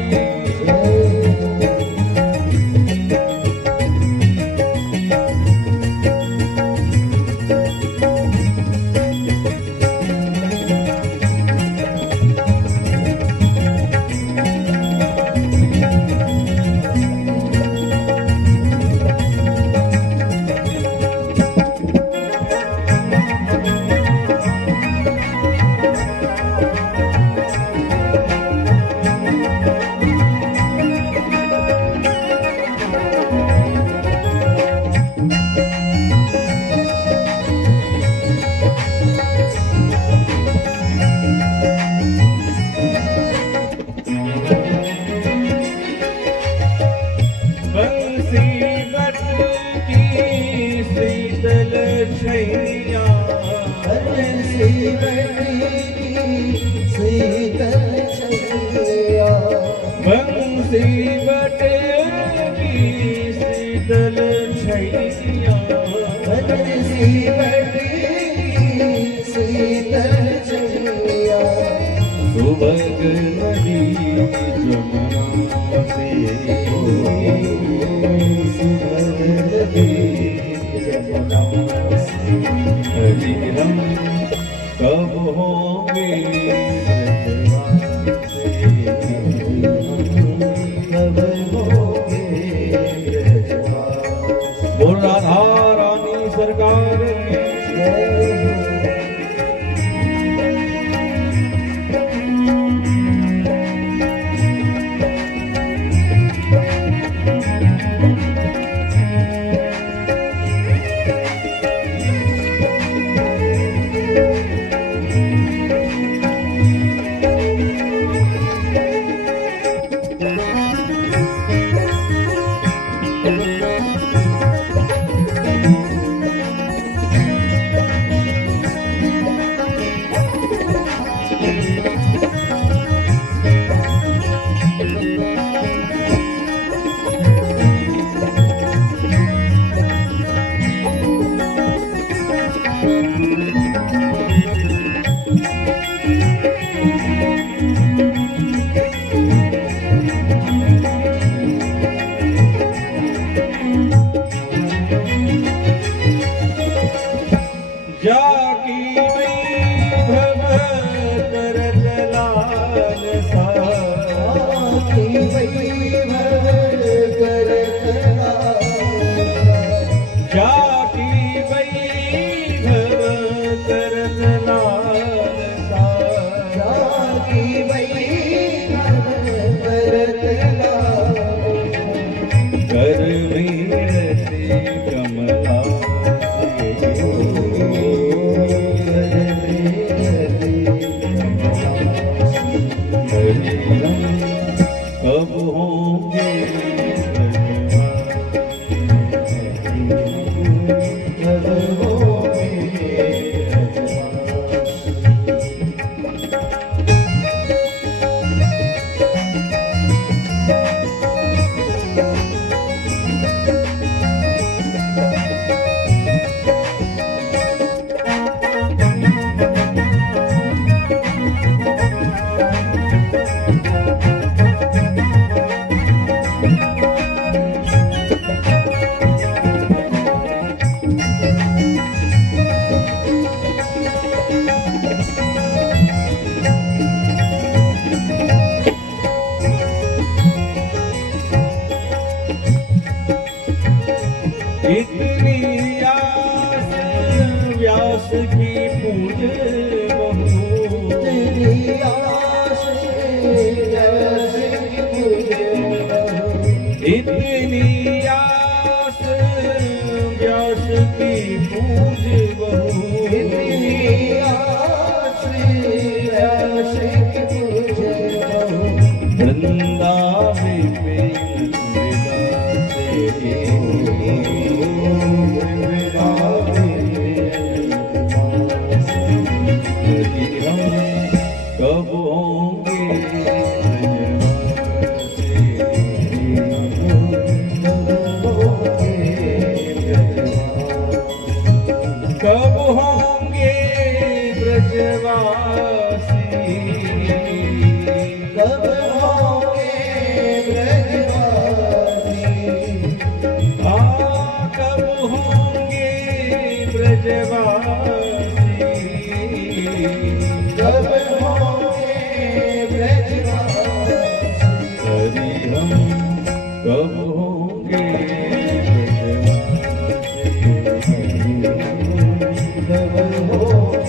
बंसी बट की शीतल छैया बंसी बटी शीतल छैया बंसी बट की शीतल छैया बंसी बटी शीतल छैया सुबह नदी जमुना से हरि हम कब होंगे बोल राधा रानी सरकार की जाकी वैभव करत लाल सा आखी वैभव करत लाल जाकी वैभव करत लाल सा जाकी वैभव करत लाल कर मेरते कमला कब होंगे कब होंगे इतनी आस व्यास की पूजे बहु तेरी आस व्यास की पूजे बहु इतनी आस व्यास की पूजे बहु इतनी आस व्यास की पूजे बहु वृंदावे में कब होंगे कब होंगे ब्रजवासी कब होंगे ब्रजवासी कब होंगे ब्रजवासी कब होंगे ब्रजवासी हरि हम कब होंगे कब होंगे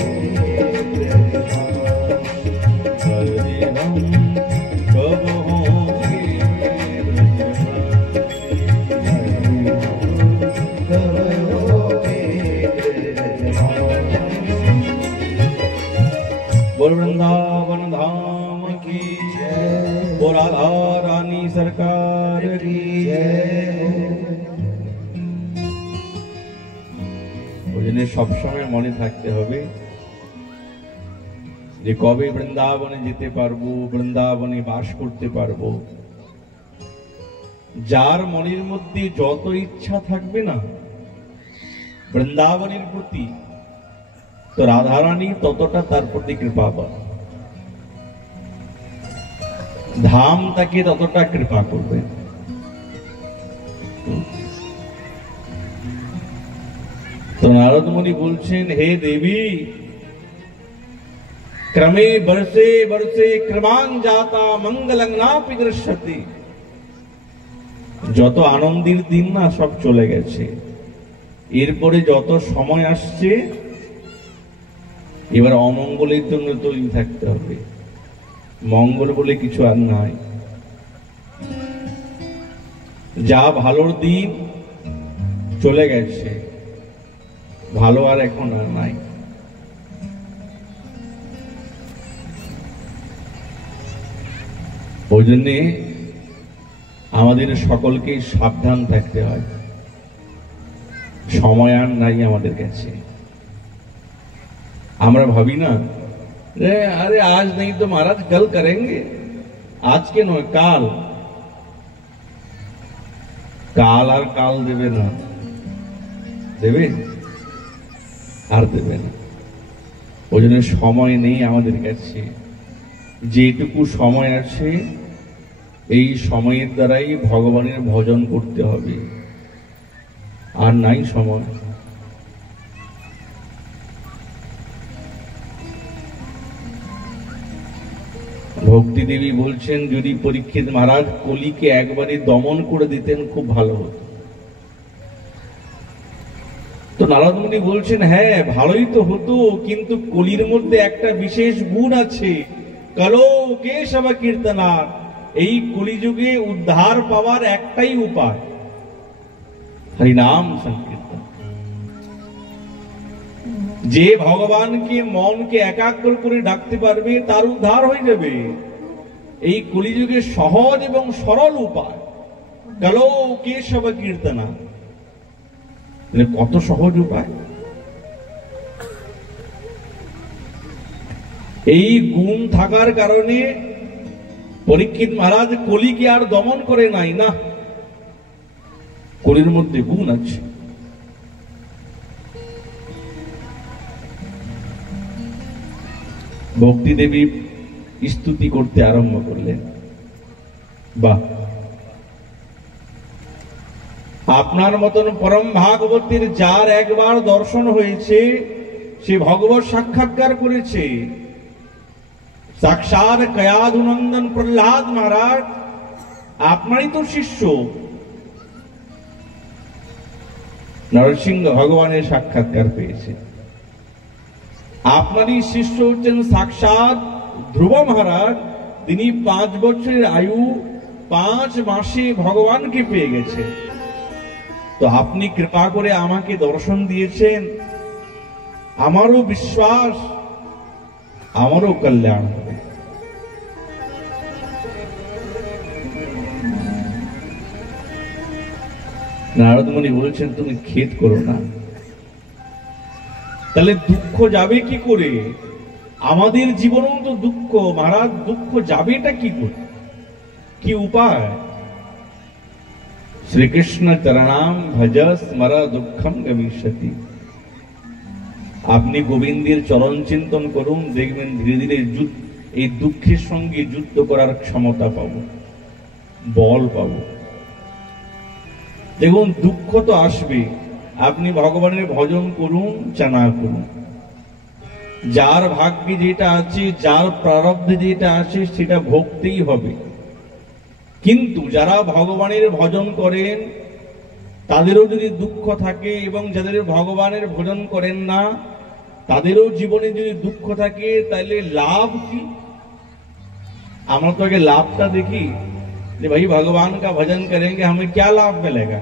हरि हम कब होंगे कब होंगे बोल वृंदावन धाम की जय बोल राधा रानी सरकार की ওই জন্য সবসময় মনে থাকতে হবে যে কবে বৃন্দাবনে যেতে পারবো, বৃন্দাবনে বাস করতে পারবো। যার মনের মধ্যে যত ইচ্ছা থাকবে না বৃন্দাবনের প্রতি, তো রাধারানী ততটা তার প্রতি কৃপা পাবে, ধাম তাকে ততটা কৃপা করবে। तो नारद मुनि बोलছেন, हे देवी क्रमे बरसे बरसे क्रमां जाता मंगलं नापि दृश्यते। যত আনন্দের দিন না সব চলে গেছে, এরপরে যত সময় আসছে এবার অমঙ্গলের জন্য তৈরি থাকতে হবে, মঙ্গল বলে কিছু আর নাই। যা ভালোর দিন চলে গেছে, ভালো আর এখন আর নাই। ওই জন্যে আমাদের সকলকে সাবধান থাকতে হয়, সময় আর নাই আমাদের কাছে। আমরা ভাবি না রে আরে আজ নেই তো মহারাজ কাল করেंगे, আজকে নয় কাল। কাল আর কাল দেবে না, দেবে আর দেবে না। ওই জন্য সময় নেই আমাদের কাছে, যেটুকু সময় আছে এই সময়ের দ্বারাই ভগবানের ভজন করতে হবে, আর নাই সময়। ভক্তি দেবী বলছেন, যদি পরীক্ষিত মহারাজ কলিকে একবারে দমন করে দিতেন খুব ভালো হতো। তো নারদ মুনি বলছেন, হ্যাঁ ভালোই তো হতো, কিন্তু কলির মধ্যে একটা বিশেষ গুণ আছে, কালো কেশব কীর্তনার। এই কলিযুগে উদ্ধার পাওয়ার একটাই উপায়, হরিনাম সংকীর্তন। যে ভগবানকে মনকে একাগ্র করে ডাকতে পারবে তার উদ্ধার হয়ে যাবে। এই কলিযুগে সহজ এবং সরল উপায় কালো কেশব কীর্তনা। কত সহজ উপায়! এই গুণ থাকার কারণে পরীক্ষিত মহারাজ কলিকে আর দমন করে নাই। না, কলির মধ্যে গুণ আছে। ভক্তি দেবী স্তুতি করতে আরম্ভ করলেন, বাহ, আপনার মতন পরম ভাগবতীর যার একবার দর্শন হয়েছে সে ভগবত সাক্ষাৎকার করেছে। সাক্ষাৎ কয়াধুনন্দন প্রহ্লাদ মহারাজ আপনারই তো শিষ্য। নরসিংহ ভগবানের সাক্ষাৎকার পেয়েছে। আপনারই শিষ্য হচ্ছেন সাক্ষাৎ ধ্রুব মহারাজ, তিনি 5 বছরের আয়ু 5 মাসে ভগবানকে পেয়ে গেছে। তো আপনি কৃপা করে আমাকে দর্শন দিয়েছেন, আমারও বিশ্বাস আমারও কল্যাণ হবে। নারদ মুনি বলছেন তুমি খেদ করো না, তাহলে দুঃখ যাবে কি করে? আমাদের জীবনেও তো দুঃখ মহারাজ, দুঃখ যাবেটা কি করে, কি উপায়? শ্রীকৃষ্ণ চরণাম ভজ স্মর দুঃখম গমিষ্যতি। আপনি গোবিন্দের চরণ চিন্তন করুন, দেখবেন ধীরে ধীরে এই দুঃখের সঙ্গে যুদ্ধ করার ক্ষমতা পাবো, বল পাবো। দেখুন দুঃখ তো আসবে, আপনি ভগবানের ভজন করুন চানা করুন, যার ভাগ্যে যেটা আছে, যার প্রারব্ধে যেটা আছে সেটা ভোগতেই হবে। কিন্তু যারা ভগবানের ভজন করেন তাদেরও যদি দুঃখ থাকে, এবং যাদের ভগবানের ভজন করেন না তাদেরও জীবনে যদি দুঃখ থাকে, তাহলে লাভ কি? আমরা তো আগে লাভটা দেখি যে ভাই ভগবান का भजन करेंगे हमें क्या लाभ मिलेगा।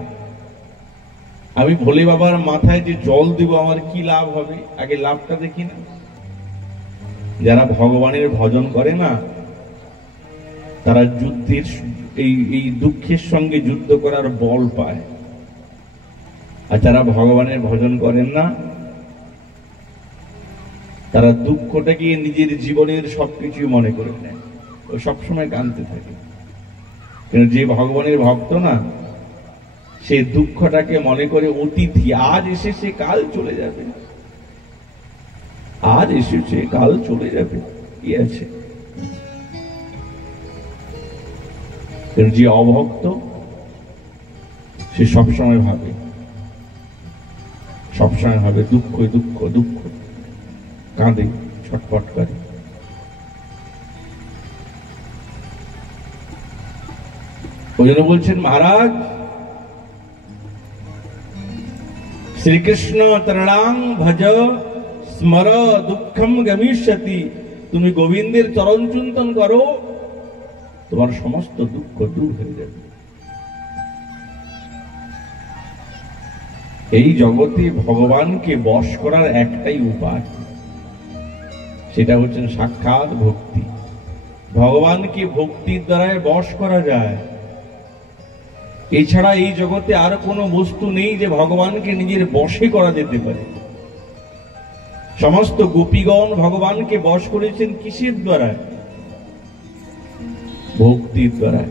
আমি ভোলে বাবার মাথায় যে জল দিব আমার কি লাভ হবে, আগে লাভটা দেখি না। যারা ভগবানের ভজন করে না তারা যুদ্ধের এই দুঃখের সঙ্গে যুদ্ধ করার বল পায়, আর যারা ভগবানের ভজন করেন না তারা দুঃখটাকে নিজের জীবনের সবকিছু মনে করে নেয়, ও সবসময় কাঁদতে থাকে। কিন্তু যে ভগবানের ভক্ত না, সে দুঃখটাকে মনে করে অতিথি, আজ এসেছে কাল চলে যাবে, আজ এসেছে কাল চলে যাবে, কি আছে। যে অভক্ত সে সবসময় ভাবে, সবসময় ভাবে দুঃখ দুঃখ দুঃখ, কাঁদে, ছটফট করে। ওই জন্য বলছেন মহারাজ শ্রীকৃষ্ণ চরণাং ভজ স্মর দুঃখম গমিষ্যতি। তুমি গোবিন্দের চরণ চিন্তন করো, তোমার সমস্ত দুঃখ দূর হয়ে যাবে। এই জগতে ভগবানকে বশ করার একটাই উপায়, সেটা হচ্ছে সাক্ষাৎ ভক্তি। ভগবানকে ভক্তির দ্বারাই বশ করা যায়। এছাড়া এই জগতে আর কোনো বস্তু নেই যে ভগবানকে নিজের বশে করা যেতে পারে। সমস্ত গোপীগণ ভগবানকে বশ করেছেন কিসের দ্বারা? ভক্তির দ্বারা।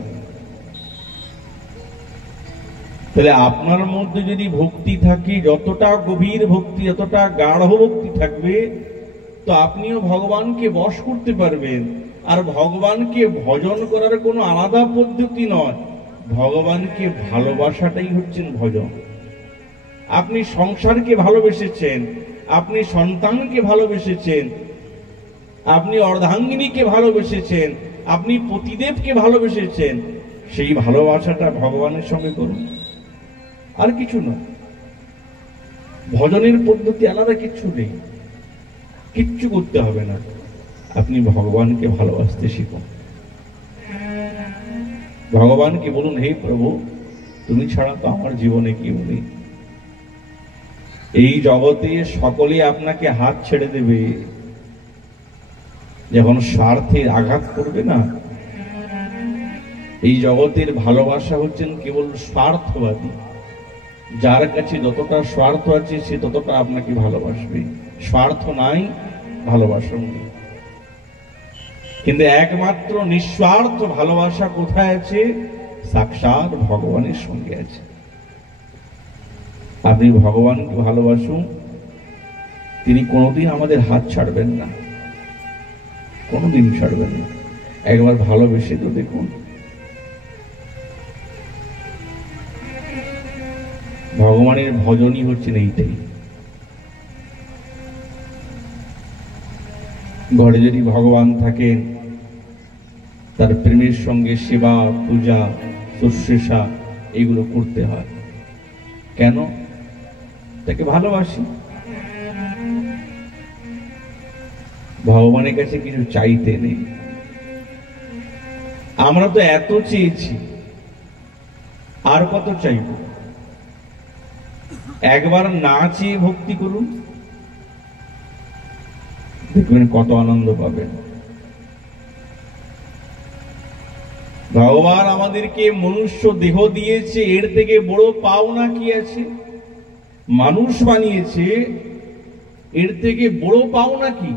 তাহলে আপনার মধ্যে যদি ভক্তি থাকে, যতটা গভীর ভক্তি, যতটা গাঢ় ভক্তি থাকবে, তো আপনিও ভগবানকে বশ করতে পারবেন। আর ভগবানকে ভজন করার কোনো আলাদা পদ্ধতি নয়, ভগবানকে ভালোবাসাটাই হচ্ছেন ভজন। আপনি সংসারকে ভালোবেসেছেন, আপনি সন্তানকে ভালোবেসেছেন, আপনি অর্ধাঙ্গিনীকে ভালোবেসেছেন, আপনি পতিদেবকে ভালোবেসেছেন, সেই ভালোবাসাটা ভগবানের সঙ্গে করুন, আর কিছু নয়। ভজনের পদ্ধতি আলাদা কিচ্ছু নেই, কিচ্ছু করতে হবে না। আপনি ভগবানকে ভালোবাসতে শিখুন। ভগবানকে বলুন, হে প্রভু, তুমি ছাড়া তো আমার জীবনে কেউ নেই। এই জগতে সকলে আপনাকে হাত ছেড়ে দেবে, যখন স্বার্থে আঘাত করবে না। এই জগতের ভালোবাসা হচ্ছেন কেবল স্বার্থবাদী। যার কাছে যতটা স্বার্থ আছে সে ততটা আপনাকে ভালোবাসবে, স্বার্থ নাই ভালোবাসা নেই। কিন্তু একমাত্র নিঃস্বার্থ ভালোবাসা কোথায় আছে? সাক্ষাৎ ভগবানের সঙ্গে আছে। আপনি ভগবানকে ভালোবাসুন, তিনি কোনোদিন আমাদের হাত ছাড়বেন না, কোনোদিন ছাড়বেন না। একবার ভালোবেসে তো দেখুন। ভগবানের ভজনই হচ্ছেন এইটাই। ঘরে যদি ভগবান থাকেন, তার প্রেমের সঙ্গে সেবা, পূজা, শুশ্রূষা এগুলো করতে হয়। কেন? তাকে ভালোবাসি। ভগবানের কাছে কিছু চাইতে নেই। আমরা তো এত চেয়েছি, আর কত চাইব? একবার না চেয়ে ভক্তি করুন, দেখবেন কত আনন্দ পাবেন। ভগবান আমাদেরকে মনুষ্য দেহ দিয়েছে, এর থেকে বড় পাওনা কি আছে? মানুষ বানিয়েছে, এর থেকে বড় পাওনা কি?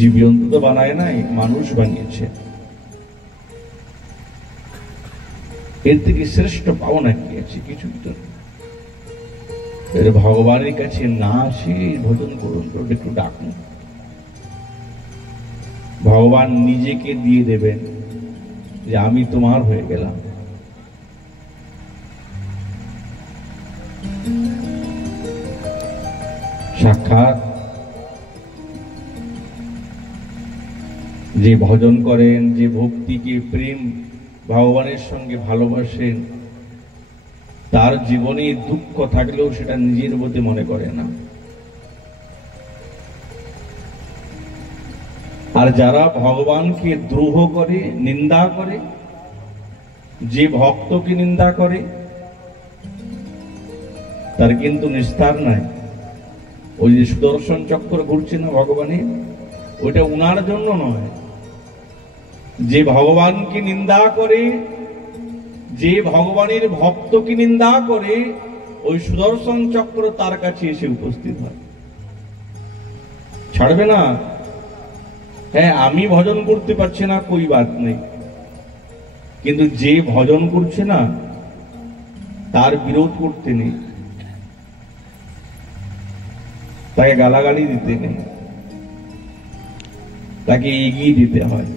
জীবজন্তু তো বানায় নাই, মানুষ বানিয়েছে। এর থেকে শ্রেষ্ঠ পাওনা কি আছে? কিছু তো। ভগবানের কাছে না আসে ভজন করুন, একটু ডাকুন, ভগবান নিজেকে দিয়ে দেবেন যে আমি তোমার হয়ে গেলাম। সাক্ষাৎ যে ভজন করেন, যে ভক্তিকে প্রেম ভগবানের সঙ্গে ভালোবাসেন, তার জীবনে দুঃখ থাকলেও সেটা নিজের মধ্যে মনে করে না। আর যারা ভগবানকে দ্রোহ করে, নিন্দা করে, যে ভক্তকে নিন্দা করে, তার কিন্তু নিস্তার নাই। ওই যে সুদর্শন চক্র ঘুরছে না ভগবানের, ওইটা উনার জন্য নয়। যে ভগবানকে নিন্দা করে, যে ভগবানের ভক্তকে নিন্দা করে, ওই সুদর্শন চক্র তার কাছে এসে উপস্থিত হয়, ছাড়বে না। হ্যাঁ, আমি ভজন করতে পারছি না, কই বাত নেই, কিন্তু যে ভজন করছে না তার বিরোধ করতে নেই, তাকে গালাগালি দিতে নেই, তাকে এগিয়ে দিতে হয়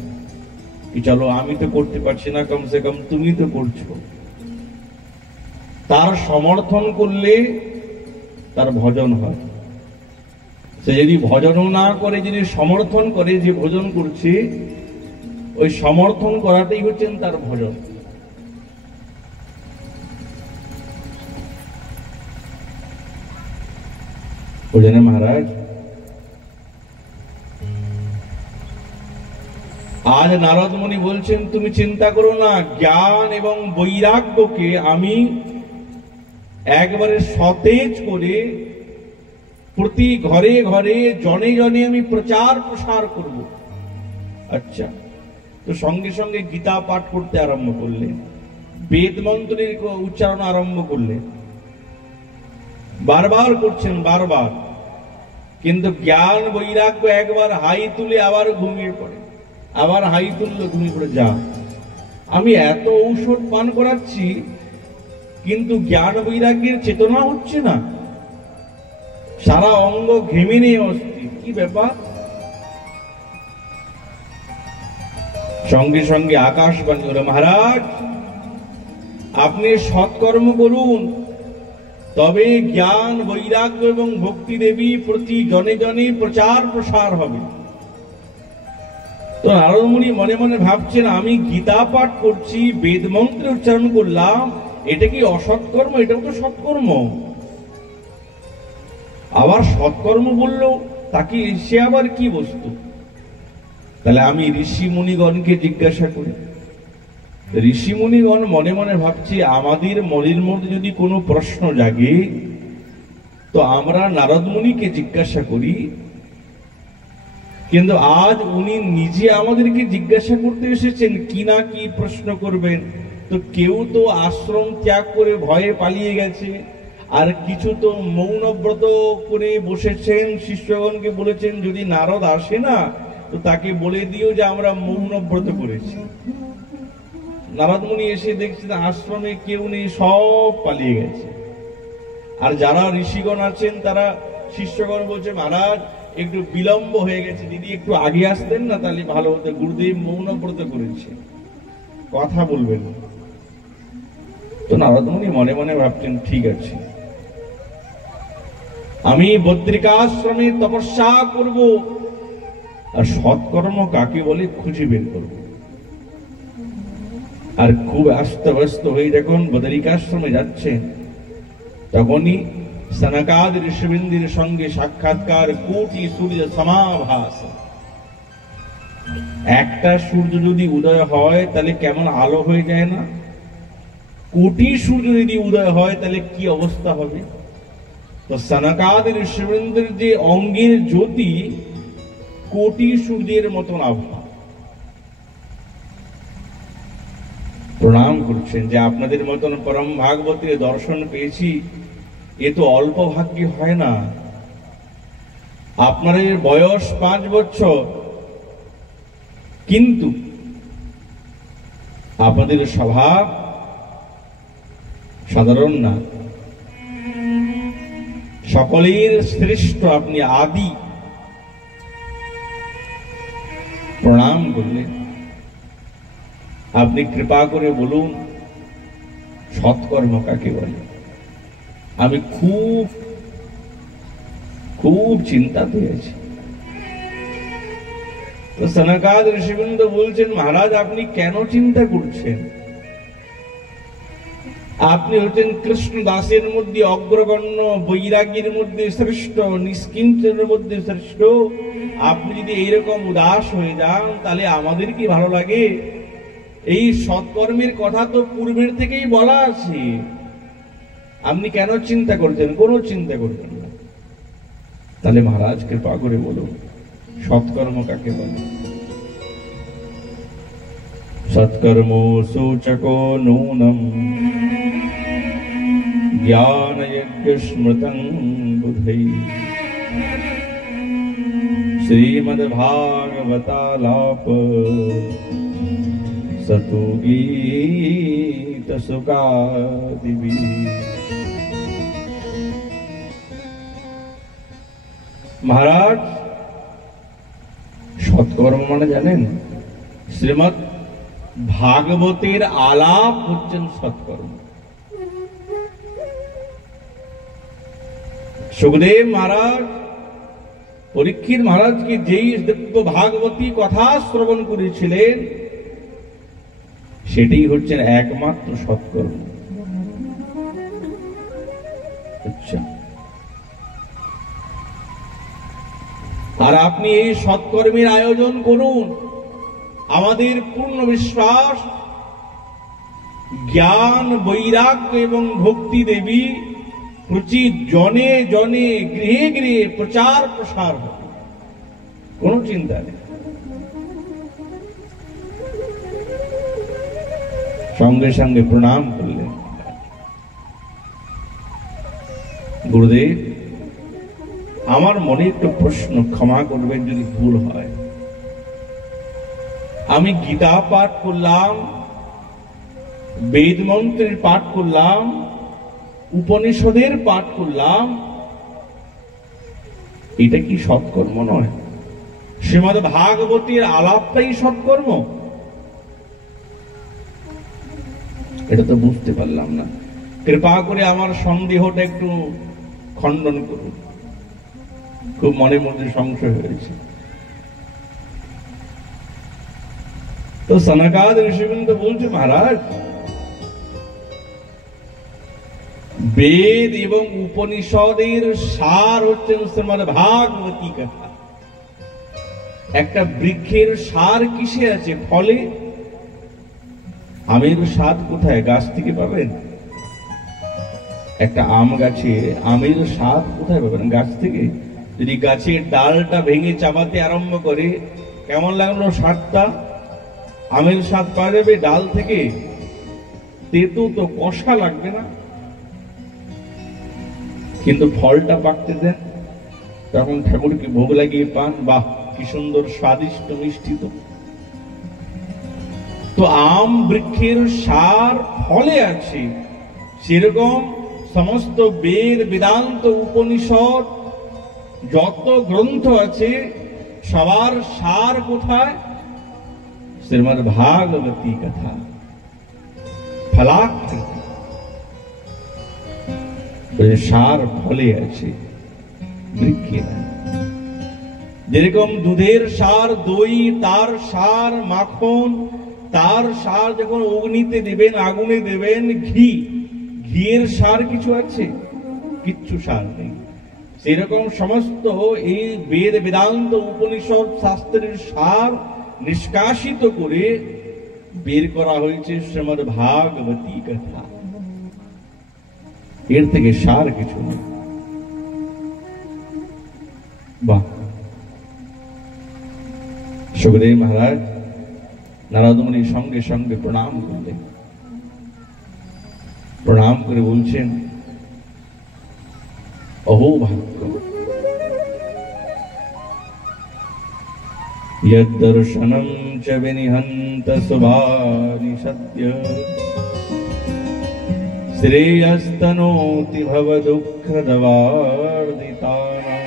কি চলো আমি তো করতে পারছি না, কমসে কম তুমি তো করছো। তার সমর্থন করলে তার ভজন হয়। সে যদি ভজনও না করে, যদি সমর্থন করে যে ভজন করছে, ওই সমর্থন করাটাই হচ্ছেন তার ভজন। বুঝলেন মহারাজ? আজ নারদ মুনি বলছেন তুমি চিন্তা করো না, জ্ঞান এবং বৈরাগ্যকে আমি একবারে সতেজ করে প্রতি ঘরে ঘরে জনে জনে আমি প্রচার প্রসার করব। আচ্ছা, তো সঙ্গে সঙ্গে গীতা পাঠ করতে আরম্ভ করলেন, বেদ মন্ত্রের উচ্চারণ আরম্ভ করলেন, বারবার করছেন, বারবার। কিন্তু জ্ঞান বৈরাগ্য একবার হাই তুলে আবার ঘুমিয়ে পড়ে, আবার হাই তুললে ঘুমিয়ে পড়ে। যা, আমি এত ঔষধ পান করাচ্ছি কিন্তু জ্ঞান বৈরাগ্যের চেতনা হচ্ছে না, সারা অঙ্গ ঘেমে নিয়ে অস্থির, কি ব্যাপার? সঙ্গে সঙ্গে আকাশবাণী হলো, মহারাজ আপনি সৎকর্ম করুন, তবে জ্ঞান বৈরাগ্য এবং ভক্তি দেবী প্রতি জনে জনে প্রচার প্রসার হবে। তো নারদ মুনি মনে মনে ভাবছেন, আমি গীতা পাঠ করছি, বেদ মন্ত্র উচ্চারণ করলাম, এটা কি অসৎকর্ম? এটাও তো সৎকর্ম। আবার সৎকর্ম বললো, তাকে সে আবার কি বস্তু? তাহলে আমি ঋষি মুনিগণকে জিজ্ঞাসা করি। ঋষি মুনিগণ মনে মনে ভাবছি, আমাদের মনের মধ্যে যদি কোনো প্রশ্ন জাগে তো আমরা নারদ মুনিকে জিজ্ঞাসা করি, কিন্তু আজ উনি নিজে আমাদেরকে জিজ্ঞাসা করতে এসেছেন, কি না কি প্রশ্ন করবেন। তো কেউ তো আশ্রম ত্যাগ করে ভয়ে পালিয়ে গেছে, আর কিছু তো মৌনব্রত করে বসেছেন, শিষ্যগণকে বলেছেন যদি নারদ আসে না তো তাকে বলে দিও যে আমরা মৌনব্রত করেছি। নারদ মুনি এসে দেখছেন আশ্রমে কেউ নেই, সব পালিয়ে গেছে। আর যারা ঋষিগণ আছেন তারা শিষ্যগণ বলছে, মহারাজ একটু বিলম্ব হয়ে গেছে, দিদি একটু আগে আসতেন না তাহলে ভালো হতো, গুরুদেব মৌনব্রত করেছে, কথা বলবেন। তো নারদ মুনি মনে মনে ভাবছেন, ঠিক আছে, আমি বদ্রিকাশ্রমে তপস্যা করব, আর সৎকর্ম কাকে বলে খুঁজে বের করব। আর খুব আস্তে ব্যস্ত হয়ে যখন বদ্রিকাশ্রমে যাচ্ছেন, তখনই সনকাদি ঋষিবৃন্দের সঙ্গে সাক্ষাৎকার। কোটি সূর্য সমাভাস। একটা সূর্য যদি উদয় হয় তাহলে কেমন আলো হয়ে যায় না? কোটি সূর্য যদি উদয় হয় তাহলে কি অবস্থা হবে? তো সনকাদি ঋষিবৃন্দের যে অঙ্গের জ্যোতি কোটি সূর্যের মতন আভা। প্রণাম করছেন যে আপনাদের মতন পরম ভাগবতের দর্শন পেয়েছি, এ তো অল্প ভাগ্য হয় না। আপনাদের বয়স 5 বছর, কিন্তু আপনাদের স্বভাব সাধারণ না। সকলের শ্রেষ্ঠ আপনি আদি। প্রণাম করলেন। আপনি কৃপা করে বলুন সৎকর্ম কাকে বলে? আমি খুব খুব চিন্তাতে আছি। তো সনকাদ ঋষিবৃন্দ বলছেন, মহারাজ আপনি কেন চিন্তা করছেন? আপনি হচ্ছেন কৃষ্ণ দাসের মধ্যে অগ্রগণ্য, বৈরাগীর মধ্যে শ্রেষ্ঠ, নিষ্কিঞ্চনের মধ্যে শ্রেষ্ঠ। আপনি যদি এইরকম উদাস হয়ে যান তাহলে আমাদের কি ভালো লাগে? এই সৎকর্মের কথা তো পূর্বের থেকেই বলা আছে। আপনি কেন চিন্তা করছেন? কোনো চিন্তা করবেন না। তাহলে মহারাজ কৃপা করে বলুন সৎকর্ম কাকে বলে? সৎকর্ম সূচকো নূনম জ্ঞান যজ্ঞ স্মৃতং বুধৈ শ্রীমদ্ ভাগবতালাপ সতু গীত সুকাদিবি। মহারাজ সৎকর্ম মানে জানেন? শ্রীমৎ ভাগবতের আলাপ হচ্ছেন সৎকর্ম। সুখদেব মহারাজ পরীক্ষিত মহারাজকে যেই দিব্য ভাগবতী কথা শ্রবণ করেছিলেন সেটাই হচ্ছেন একমাত্র সৎকর্ম। আচ্ছা, আর আপনি এই সৎকর্মের আয়োজন করুন। আমাদের পূর্ণ বিশ্বাস জ্ঞান, বৈরাগ্য এবং ভক্তি দেবী প্রতি জনে জনে, গৃহে গৃহে প্রচার প্রসার হবে। কোন চিন্তা নেই। সঙ্গে সঙ্গে প্রণাম করলেন। গুরুদেব, আমার মনে একটু প্রশ্ন, ক্ষমা করবেন যদি ভুল হয়। আমি গীতা পাঠ করলাম, বেদ মন্ত্রের পাঠ করলাম, উপনিষদের পাঠ করলাম, এটা কি সৎকর্ম নয়? শ্রীমদ্ ভাগবতের আলাপটাই সৎকর্ম? এটা তো বুঝতে পারলাম না। কৃপা করে আমার সন্দেহটা একটু খণ্ডন করুন। খুব মনের মধ্যে সংশয় হয়েছে। তো সনকাদ ঋষিবৃন্দ বলছে, মহারাজ বেদ এবং উপনিষদের সার হচ্ছেন শ্রীমদ্ ভাগবতী কথা। একটা বৃক্ষের সার কিসে আছে? ফলে। আমের স্বাদ কোথায়? গাছ থেকে পাবেন? একটা আম গাছে আমের স্বাদ কোথায় পাবেন? গাছ থেকে। যদি গাছের ডালটা ভেঙে চাবাতে আরম্ভ করে, কেমন লাগলো স্বাদটা? আমের স্বাদ পাওয়া যাবে ডাল থেকে। তেতো তো, কষা লাগবে না? কিন্তু ফলটা পাকতে দেন, তখন ঠাকুরকে ভোগ লাগিয়ে পান, বাহ কি সুন্দর স্বাদিষ্ট মিষ্টি। তো আম বৃক্ষের সার ফলে আছে, সেরকম সমস্ত বেদ, বেদান্ত, উপনিষদ যত গ্রন্থ আছে সবার সার কোথায়? শ্রীমদ্ ভাগবতী কথা। ফলাকৃতি, সার ফলে আছে, বৃক্ষে না। যেরকম দুধের সার দই, তার সার মাখন, তার সার যখন অগ্নিতে দেবেন, আগুনে দেবেন, ঘি, ঘিয়ের সার কিছু আছে? কিচ্ছু সার নেই। সেরকম সমস্ত এই বেদ বেদান্ত উপনিষদ শাস্ত্রের সার নিষ্কাশিত করে বের করা হয়েছে শ্রীমদ্ ভাগবতী কথা। এর থেকে সার কিছু নেই। বাহ! সুখদেব মহারাজ নারদ মুনির সঙ্গে সঙ্গে প্রণাম করলেন। প্রণাম করে বলছেন, অহো ভাগ্য, यद्दर्शनं च विनिहन्त शुभानि सत्य श्रेयस्तनोति भवदुःखदवार्दितानां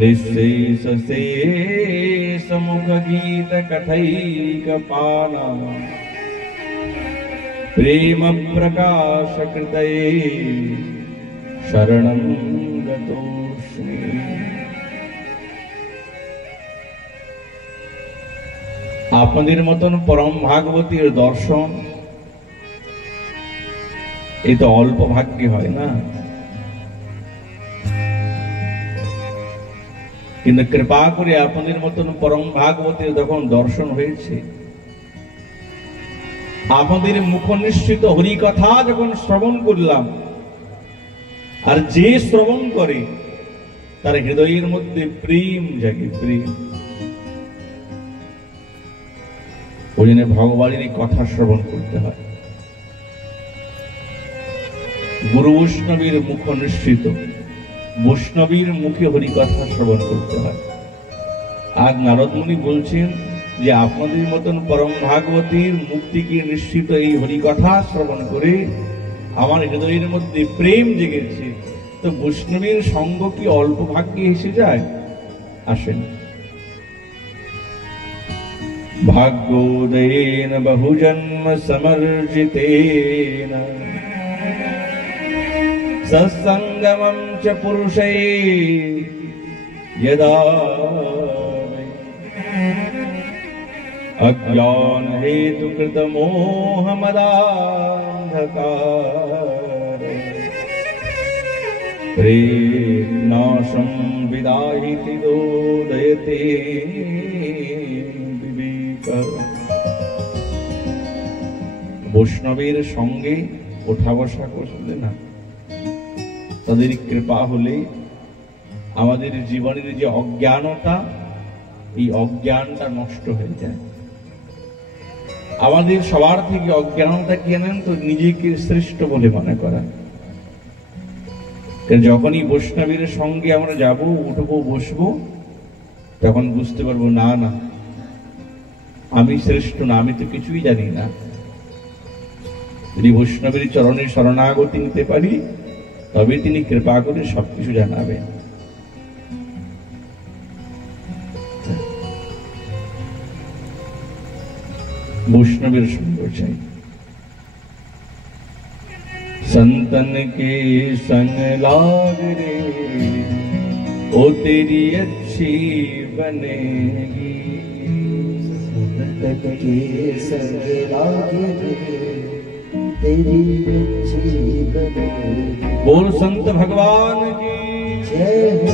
निःशेषशेषमुखगीतकथैकपानां प्रेमप्रकाशकृतये शरणं गतोऽस्मि। আপনাদের মতন পরম ভাগবতীর দর্শন এই তো অল্প ভাগ্যে হয় না, কিন্তু কৃপা করে আপনাদের মতন পরম ভাগবতীর যখন দর্শন হয়েছে, আপনাদের মুখনিসৃত হরিকথা যখন শ্রবণ করলাম, আর যে শ্রবণ করে তার হৃদয়ের মধ্যে প্রেম জাগে, প্রেম। ওই জন্য ভগবানের কথা শ্রবণ করতে হয়। গুরু বৈষ্ণবীর মুখ নিঃসৃত, বৈষ্ণবীর মুখে হরিকথা শ্রবণ করতে হয়। আজ নারদ মুনি বলছেন যে আপনাদের মতন পরম ভাগবতীর মুখ থেকে নিঃসৃত এই হরিকথা শ্রবণ করে আমার হৃদয়ের মধ্যে প্রেম জেগেছে। তো বৈষ্ণবীর সঙ্গ কি অল্প ভাগ্যে এসে যায়? আসেন। भाग्योदयेन बहुजन्म समर्जितेन सत्संगमं च पुरुषै यदा अज्ञान हेतुकृत मोहमदान्धकार प्रेम्नाशं विदाहिति दोदयते। বৈষ্ণবের সঙ্গে ওঠা বসা করলে না, তাদের কৃপা হলে আমাদের জীবনের যে অজ্ঞানতা, এই অজ্ঞানটা নষ্ট হয়ে যায়। আমাদের সবার থেকে অজ্ঞানতা কি জানেন তো? নিজেকে শ্রেষ্ঠ বলে মনে করা। যখনই বৈষ্ণবের সঙ্গে আমরা যাব, উঠবো, বসবো, তখন বুঝতে পারবো না না আমি শ্রেষ্ঠ না, আমি তো কিছুই জানি না। যদি বৈষ্ণবের চরণের শরণাগতি নিতে পারি, তবে তিনি কৃপা করে সবকিছু জানাবেন। বৈষ্ণবের সঙ্গ চাই। संतन के संग लाग रे ओ तेरी अच्छी बनेगी, संतन के संग लाग रे तेरी अच्छी बनेगी। बोल संत भगवान की जय हो।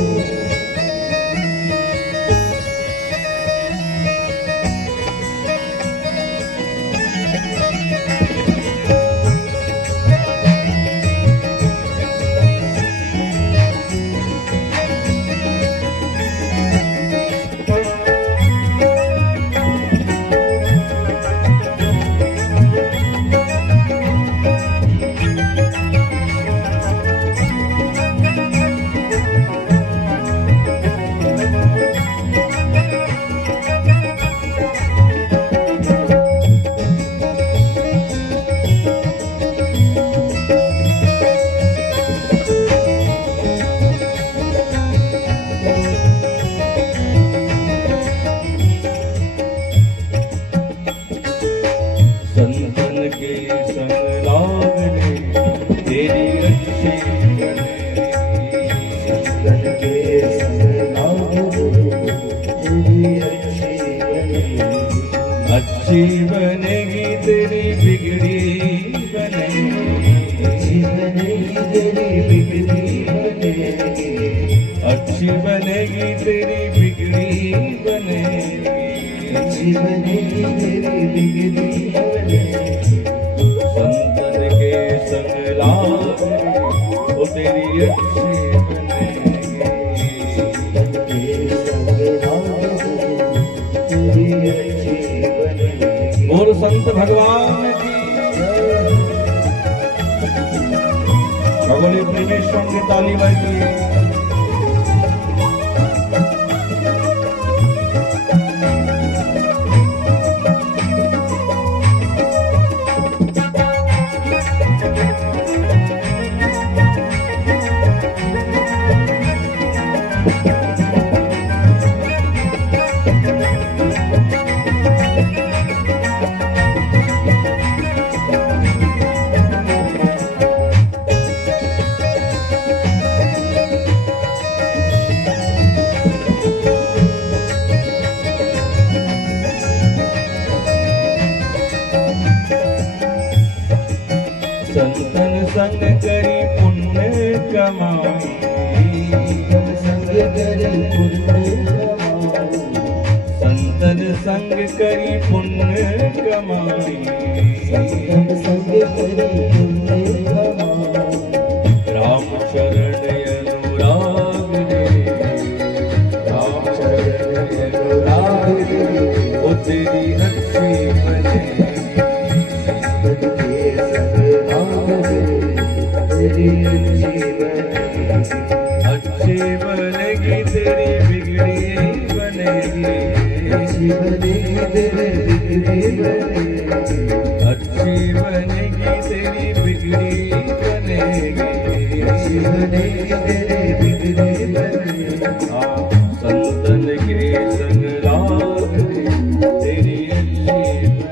अच्छी बनेगी तेरी बिगड़ी बनेगी। तेरी बिगड़ी बनेगी, अच्छी बनेगी तेरी बिगड़ी बनेगी, अच्छी बनेगी तेरी बिगड़ी बनेगी। संतन के संग लाग वो तेरी अच्छी बनेगी, संतन के संग लाग तेरी अच्छी बनेगी। बोल संत भगवान की সকলে প্রেমের সঙ্গে তালি বাজিয়ে संतन संग करी पुण्य कमाई, संग करी पुण्य कमाई, संतन संग करी पुण्य कमाई, संतन संग करी पुण्य कमाई। राम चरण अनुराग रे, राम चरण अनुराग रे, वो तेरी अच्छी बनेगी, तेरी अच्छी बनेगी, अच्छी बनेगी तेरी बिगड़ी बनेगी, अच्छी बनेगी तेरी बिगड़ी बनेगी, अच्छी बनेगी तेरी बिगड़ी बनेगी, अच्छी बनेगी तेरी बिगड़ी बनेगी। संतन के संग लाग तेरी अच्छी बनेगी।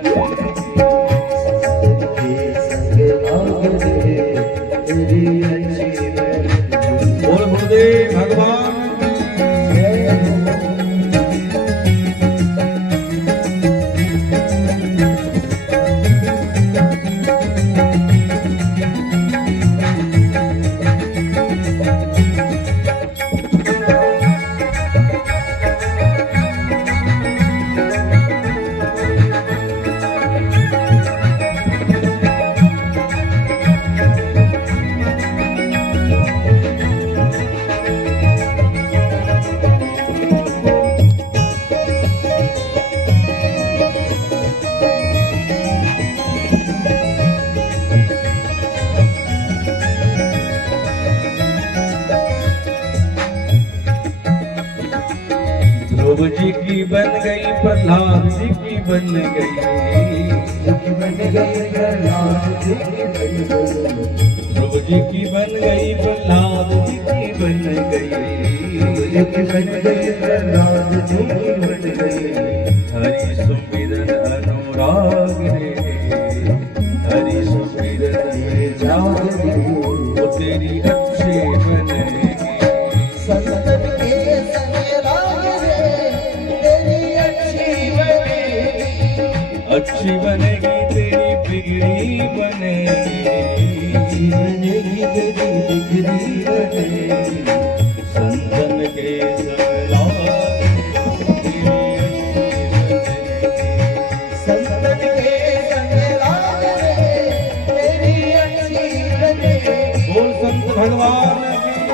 बोल गुरुदेव भगवान ध्रुव जी की बन गई प्रहलाद जी की बन गई, बन गई प्रहलाद जी की बन गई, ध्रुव जी की बन गई प्रहलाद जी की बन गई, बन गई प्रहलाद जी की बन गई। हरि सुमिरन अनुराग रे, हरि सुमिरन जाग रे, वो तेरी अच्छी बनेगी, संतन के संग लाग रे, तेरी अच्छी बनेगी, अच्छी बनेगी तेरी बिगड़ी बनेगी, अच्छी बनेगी तेरी बिगड़ी बनेगी। संतन के संग लाग संतन के संग लाग रे, तेरी अच्छी बनेगी। बोल संत भगवान की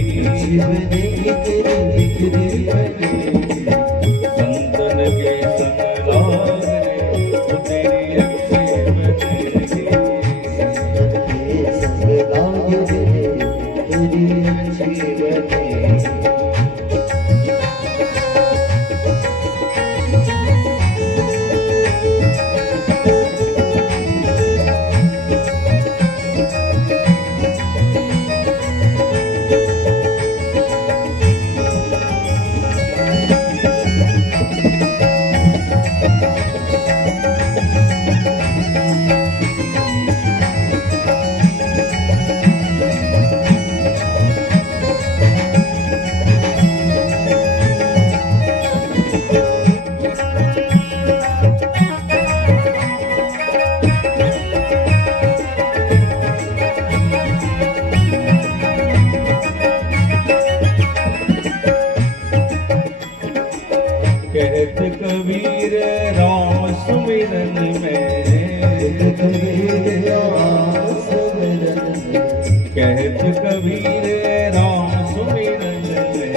अच्छी बनेगी तेरी बिगड़ी बनेगी। संतन के संग लाग रे तो तेरी अच्छी बनेगी। संतन के संग लाग रे तेरी अच्छी बनेगी। कहत कबीर राम सुमिरन में, कबीर राम सुमिरन में, कहत कबीर राम सुमिरन में,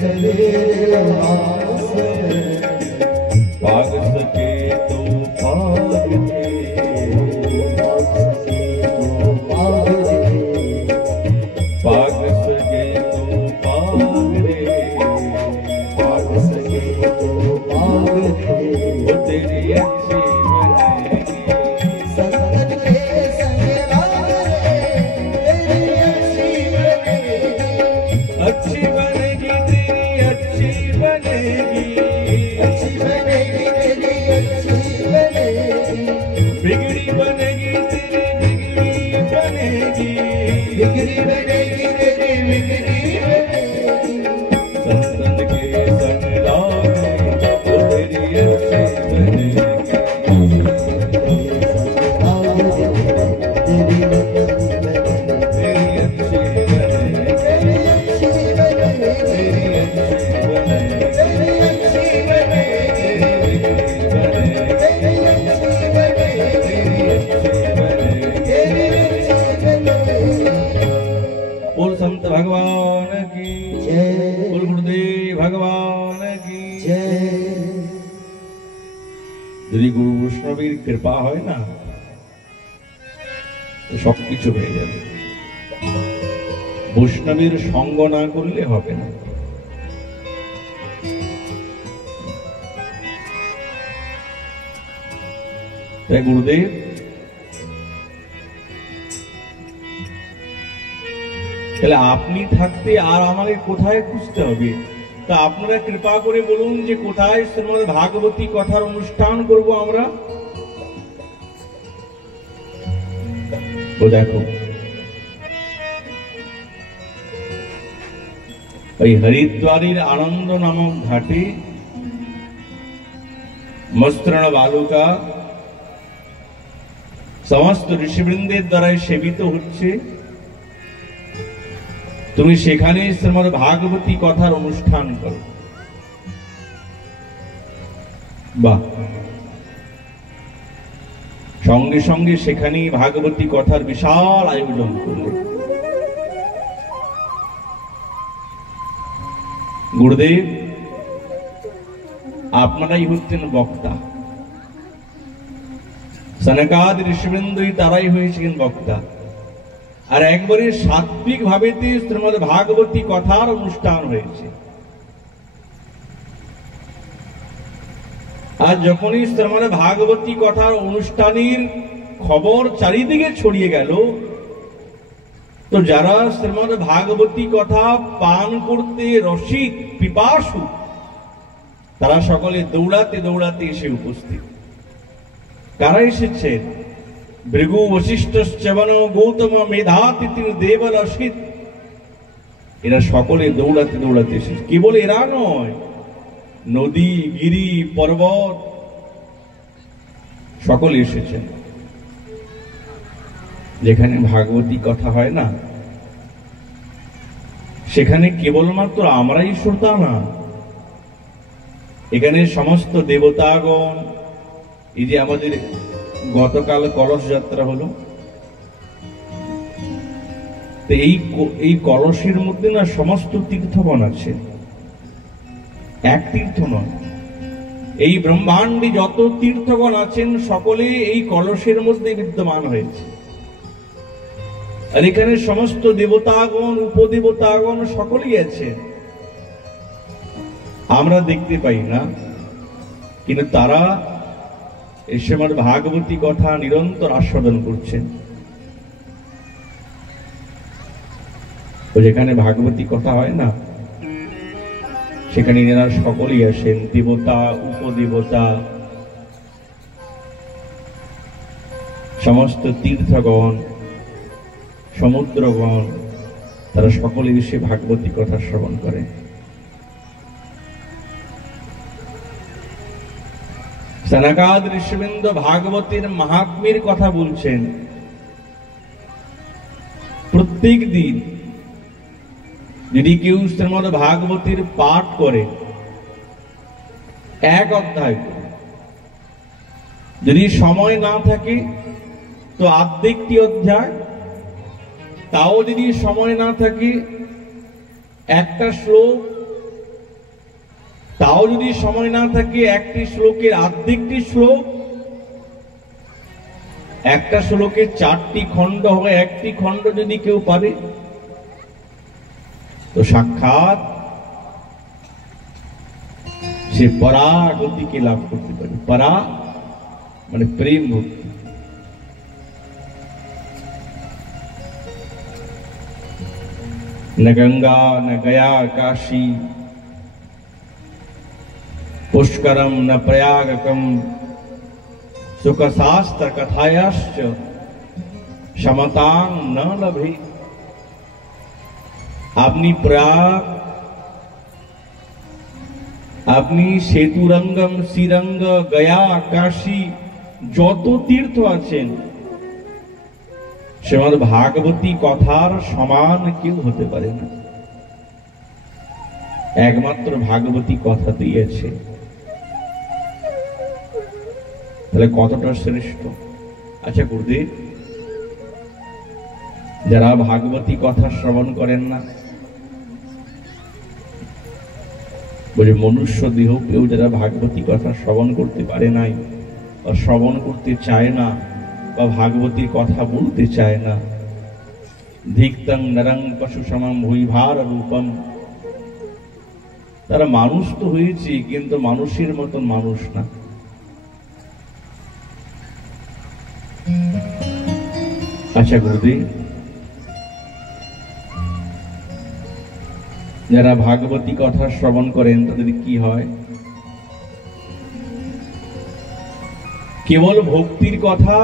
कबीर राम सुमिरन में, पाग सके तो पाग दे, पाग सके तो पाग दे, पाग सके तो पाग दे, पाग सके तो पाग दे। वो तेरी अच्छी बनेगी। संतन के संग लाग रे तेरी अच्छी बनेगी। अच्छी बनेगी तेरी अच्छी बनेगी। अच्छी बनेगी तेरी अच्छी बनेगी। बिगड़ी बनेगी तेरी बिगड़ी बनेगी। बिगड़ी बनेगी तेरी बिगड़ी बनेगी। संतन के संग लाग रे तो तेरी अच्छी बनेगी। तेरी अच्छी बनेगी। तेरी अच्छी बनेगी। तेरी बिगड़ी बनेगी। तेरी अच्छी बनेगी। बोल संत भगवान की, बोल गुरुदेव भगवान की। যদি গুরু বৈষ্ণবের কৃপা হয় না তো সবকিছু হয়ে যাবে। বৈষ্ণবের সঙ্গ না করলে হবে না। তাই গুরুদেব তাহলে আপনি থাকতে আর আমাদের কোথায় খুঁজতে হবে? তা আপনারা কৃপা করে বলুন যে কোথায় শ্রীমদ ভাগবতী কথার অনুষ্ঠান করব আমরা। তো দেখো ওই হরিদ্বারের আনন্দ নামক ঘাটে মস্তৃণ বালুকা সমস্ত ঋষিবৃন্দের দ্বারাই সেবিত হচ্ছে। তুমি সেখানে শ্রীমদ ভাগবতী কথার অনুষ্ঠান করো। বাহ, সঙ্গে সঙ্গে সেখানে ভাগবতী কথার বিশাল আয়োজন করলে। গুরুদেব আপনারাই হচ্ছেন বক্তা, সনকাদি ঋষিবৃন্দই তারাই হয়েছিলেন বক্তা। আর একবারে সাত্বিক ভাবেতে শ্রীমদ ভাগবতী কথার অনুষ্ঠান হয়েছে। আর যখনই শ্রীমদ ভাগবতী কথার অনুষ্ঠানের খবর চারিদিকে ছড়িয়ে গেল, তো যারা শ্রীমদ ভাগবতী কথা পান করতে রসিক পিপাসু তারা সকলে দৌড়াতে দৌড়াতে এসে উপস্থিত। কারা এসেছেন? ভৃগু বশিষ্ঠ চ্যবন গৌতম মেধাতিথির দেবল অসিত, এরা সকলে দৌড়াতে দৌড়াতে এসেছে। কেবল এরা নয়, নদী গিরি পর্বত সকলে এসেছেন। যেখানে ভাগবতী কথা হয় না সেখানে কেবলমাত্র আমরাই শ্রোতা না, এখানে সমস্ত দেবতাগণ। এই যে আমাদের গতকাল কলস যাত্রা হলো, তো এই কলসের মধ্যে না সমস্ত তীর্থগণ আছে, এক তীর্থ নয়। এই ব্রহ্মাণ্ডে যত তীর্থগণ আছেন সকলে এই কলসের মধ্যে বিদ্যমান হয়েছে। আর এখানে সমস্ত দেবতাগণ, উপদেবতাগণ সকলেই আছে। আমরা দেখতে পাই না, কিন্তু তারা এই শ্রীমদ্ ভাগবতী কথা নিরন্তর আস্বাদন করছেন। যেখানে ভাগবতী কথা হয় না, সেখানে এনারা সকলেই আসেন, দেবতা, উপদেবতা, সমস্ত তীর্থগণ, সমুদ্রগণ, তারা সকলে এসে ভাগবতী কথা শ্রবণ করে। সনকাদ ঋষিবৃন্দ ভাগবতীর মাহাত্ম্যের কথা বলছেন। প্রত্যেক দিন যদি কেউ শ্রীমদ্ ভাগবতীর পাঠ করে, এক অধ্যায় করে, যদি সময় না থাকে তো অর্ধেকটি অধ্যায়, তাও যদি সময় না থাকে একটা শ্লোক, তাও যদি সময় না থাকে একটি শ্লোকের অর্ধেকটি শ্লোক, একটা শ্লোকের 4টি খণ্ড হয়, একটি খণ্ড যদি কেউ পারে তো সাক্ষাৎ সে পরাগতিকে লাভ করতে পারে। পরা মানে প্রেম ভক্তি। न गंगा न गया काशी, पुष्करम न प्रयागकम, सुख शास्त्र कथायाश्च क्षमतां न लभे। अपनी प्रयाग, अपनी सेतुरंगम, श्रीरंग, गया, काशी যত তীর্থ আছেন শ্রীমদ্ ভাগবতী কথার সমান কেউ হতে পারে না। একমাত্র ভাগবতী কথাতেই আছে। তাহলে কতটা শ্রেষ্ঠ। আচ্ছা গুরুদেব, যারা ভাগবতী কথা শ্রবণ করেন না, বলে মনুষ্য দেহ কেউ যারা ভাগবতী কথা শ্রবণ করতে পারে নাই বা শ্রবণ করতে চায় না বা ভাগবতীর কথা বলতে চায় না, ধিক্তং নরং পশু সমম ভূইভার রূপম, তারা মানুষ তো হয়েছে কিন্তু মানুষের মতন মানুষ না। আচ্ছা গুরুদেব, যারা ভাগবতী কথা শ্রবণ করেন তাদের কি হয়? কেবল ভক্তির কথা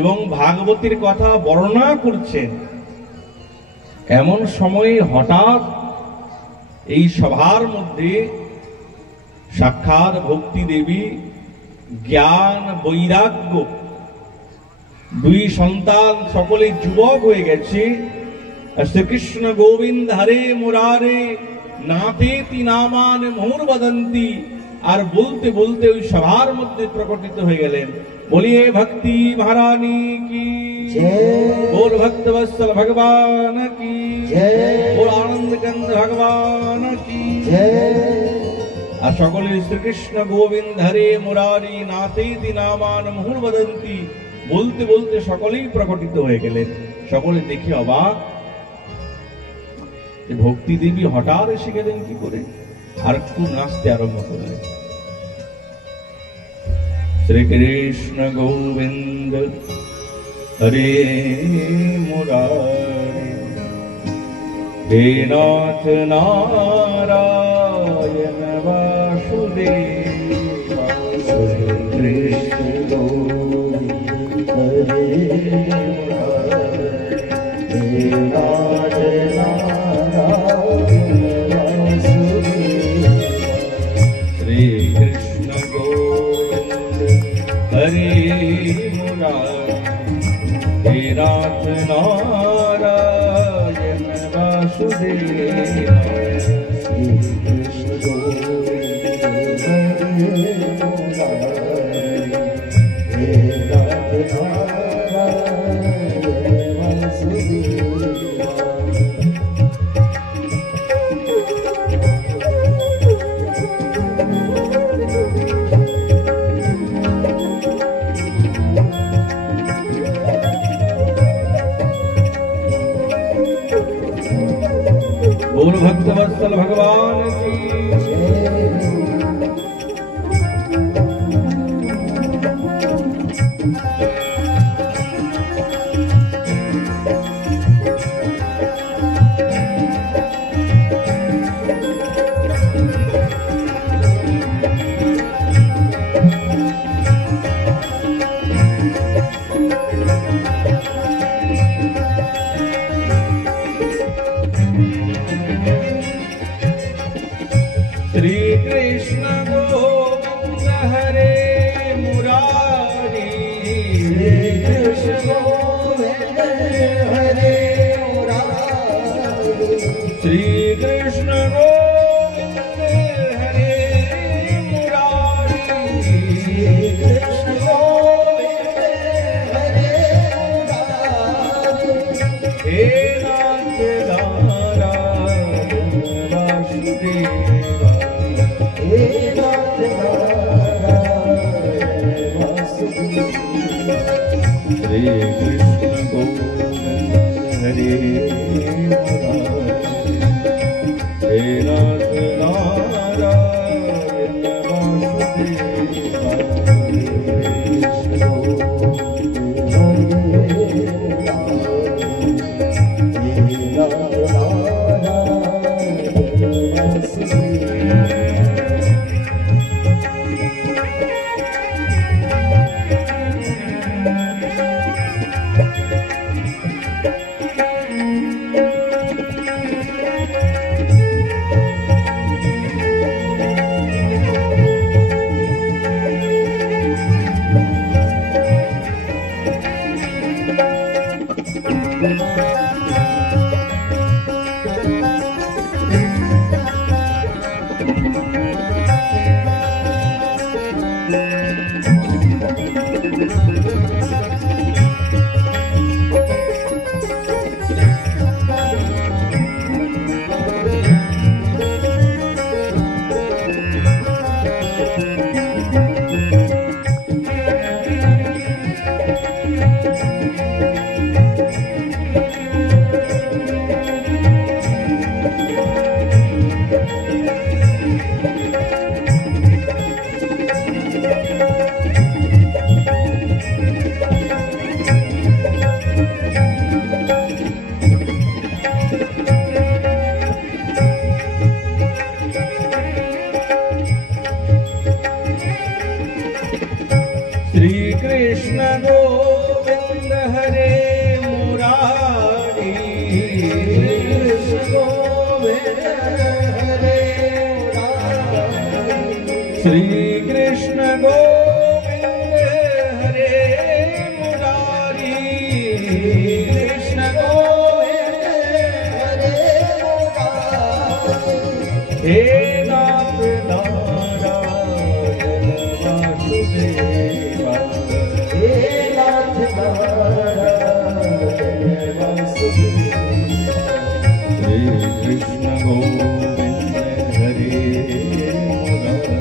এবং ভাগবতীর কথা বর্ণনা করছেন, এমন সময়ে হঠাৎ এই সভার মধ্যে সাক্ষাৎ ভক্তি দেবী জ্ঞান বৈরাগ্য দুই সন্তান সকলে যুবক হয়ে গেছে। শ্রীকৃষ্ণ গোবিন্দ হরে মুরারে নাথেতি নামান মুহুর বদন্তি, আর বলতে বলতে ওই সভার মধ্যে প্রকটিত হয়ে গেলেন। বলিয়ে ভক্তি মহারানী কি बोल भक्त वत्सल भगवान की बोल आनंद कंद भगवान की। আর সকলে শ্রীকৃষ্ণ গোবিন্দ হরে মুরারি নাথেতি নামান মুহুর বদন্তি বলতে বলতে সকলেই প্রকটিত হয়ে গেলেন। সকলে দেখে অবাক, ভক্তি দেবী হঠাৎ এসে গেলেন কি করে, আর খুব নাচতে আরম্ভ করলেন। শ্রীকৃষ্ণ গোবিন্দ হরে মুরারি হে নাথ নারায়ণ বাসুদেব। শ্রীকৃষ্ণ গোবিন্দ হরে হে নাথ নারায়ণ বাসুদেব। শ্রীকৃষ্ণ গোবিন্দ হরে মুরারি হে নাথ নারায়ণ বাসুদেব। শ্রীকৃষ্ণ গোবিন্দ হরে মুরারি হে নাথ নারায়ণ বাসুদেব। बोल भक्तवत्सल भगवान की श्री कृष्ण गोविंद हरे मुरारी कृष्ण गोविंद हरे मुरारी श्री कृष्ण गोविंद हरे मुरारी कृष्ण गोविंद हरे मुरारी हे नाथ नारायण वासुदेव हे नाथ नारायण वासुदेव श्री कृष्ण गोविंद हरे मुरारी हे नाथ नारायण श्री कृष्ण गोविंद हरे मुरारी कृष्ण गोविंद हरे मुरारी श्री कृष्ण गोविंद हरे मुरारी कृष्ण गोविंद हरे मुरारी हे नाथ नारायण वासुदेव हे नाथ नारायण वासुदेव श्री कृष्ण गोविंद हरे मुरारी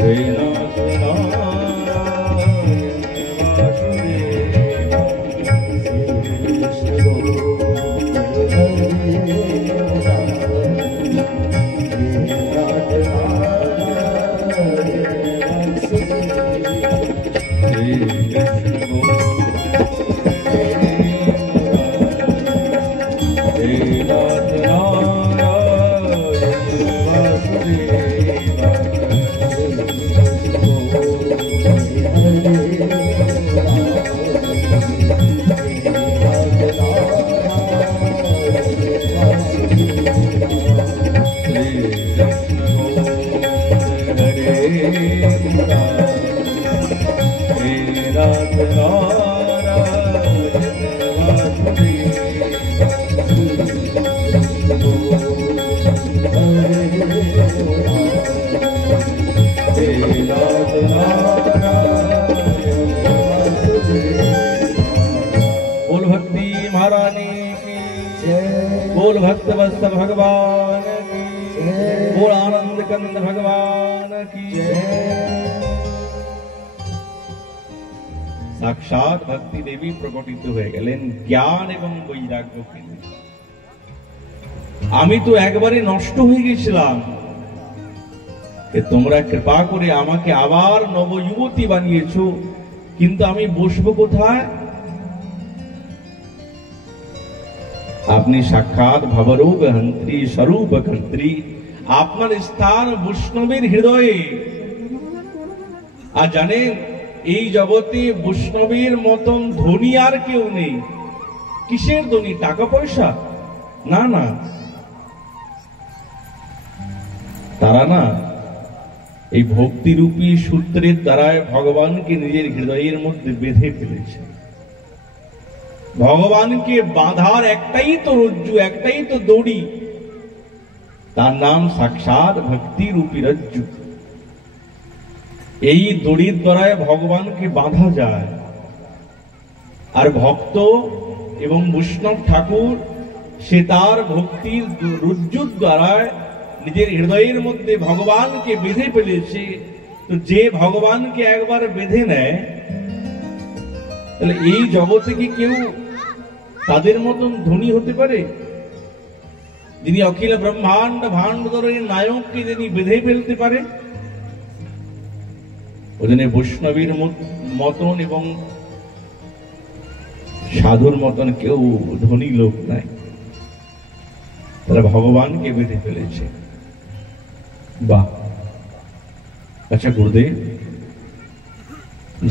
हे नाथ नारायण वासुदेव कृष्ण गोविंद हरे मुरारी हे नाथ नारायण वासुदेव श्री कृष्ण बोल भक्ति महारानी की बोल भक्त वत्सल भगवान की बोल आनंद कंद भगवान की साक्षात भक्ति देवी प्रकटित হয়ে গেলেন জ্ঞান এবং বৈরাগ্য কেন্দ্রে আমি তো একবারে নষ্ট হয়ে গেছিলাম, তোমরা কৃপা করে আমাকে আবার নবযুবতী বানিয়েছো, কিন্তু আমি বসবো কোথায়? আপনি সাক্ষাৎ ভবরোগ হন্ত্রী স্বরূপ কর্ত্রী, আপনার স্থান বৈষ্ণবের হৃদয়ে। আর জানেন, এই জগতে বৈষ্ণবের মতন ধনী আর কেউ নেই। কিসের ধনী? টাকা পয়সা? না না, তারা না এই ভক্তিরূপী সূত্রের দ্বারায় ভগবানকে নিজের হৃদয়ের মধ্যে বেঁধে ফেলেছে। ভগবানকে বাঁধার একটাই তো রজ্জু, একটাই তো দড়ি, তার নাম সাক্ষাৎ ভক্তি রূপী রজ্জু। এই দড়ির দ্বারায় ভগবানকে বাঁধা যায়। আর ভক্ত এবং বৈষ্ণব ঠাকুর সে তার ভক্তির রজ্জুর দ্বারায় নিজের হৃদয়ের মধ্যে ভগবানকে বেঁধে ফেলেছে। তো যে ভগবানকে একবার বেঁধে নেয়, তাহলে এই জগতে কি কেউ তাদের মতন ধনী হতে পারে? যিনি অখিল ব্রহ্মাণ্ড ভাণ্ডধরের নায়ককে যিনি বেঁধে ফেলতে পারে, ওই জন্য বৈষ্ণবীর মতন এবং সাধুর মতন কেউ ধনী লোক নাই, তারা ভগবানকে বেঁধে ফেলেছে। বাহ! আচ্ছা গুরুদেব,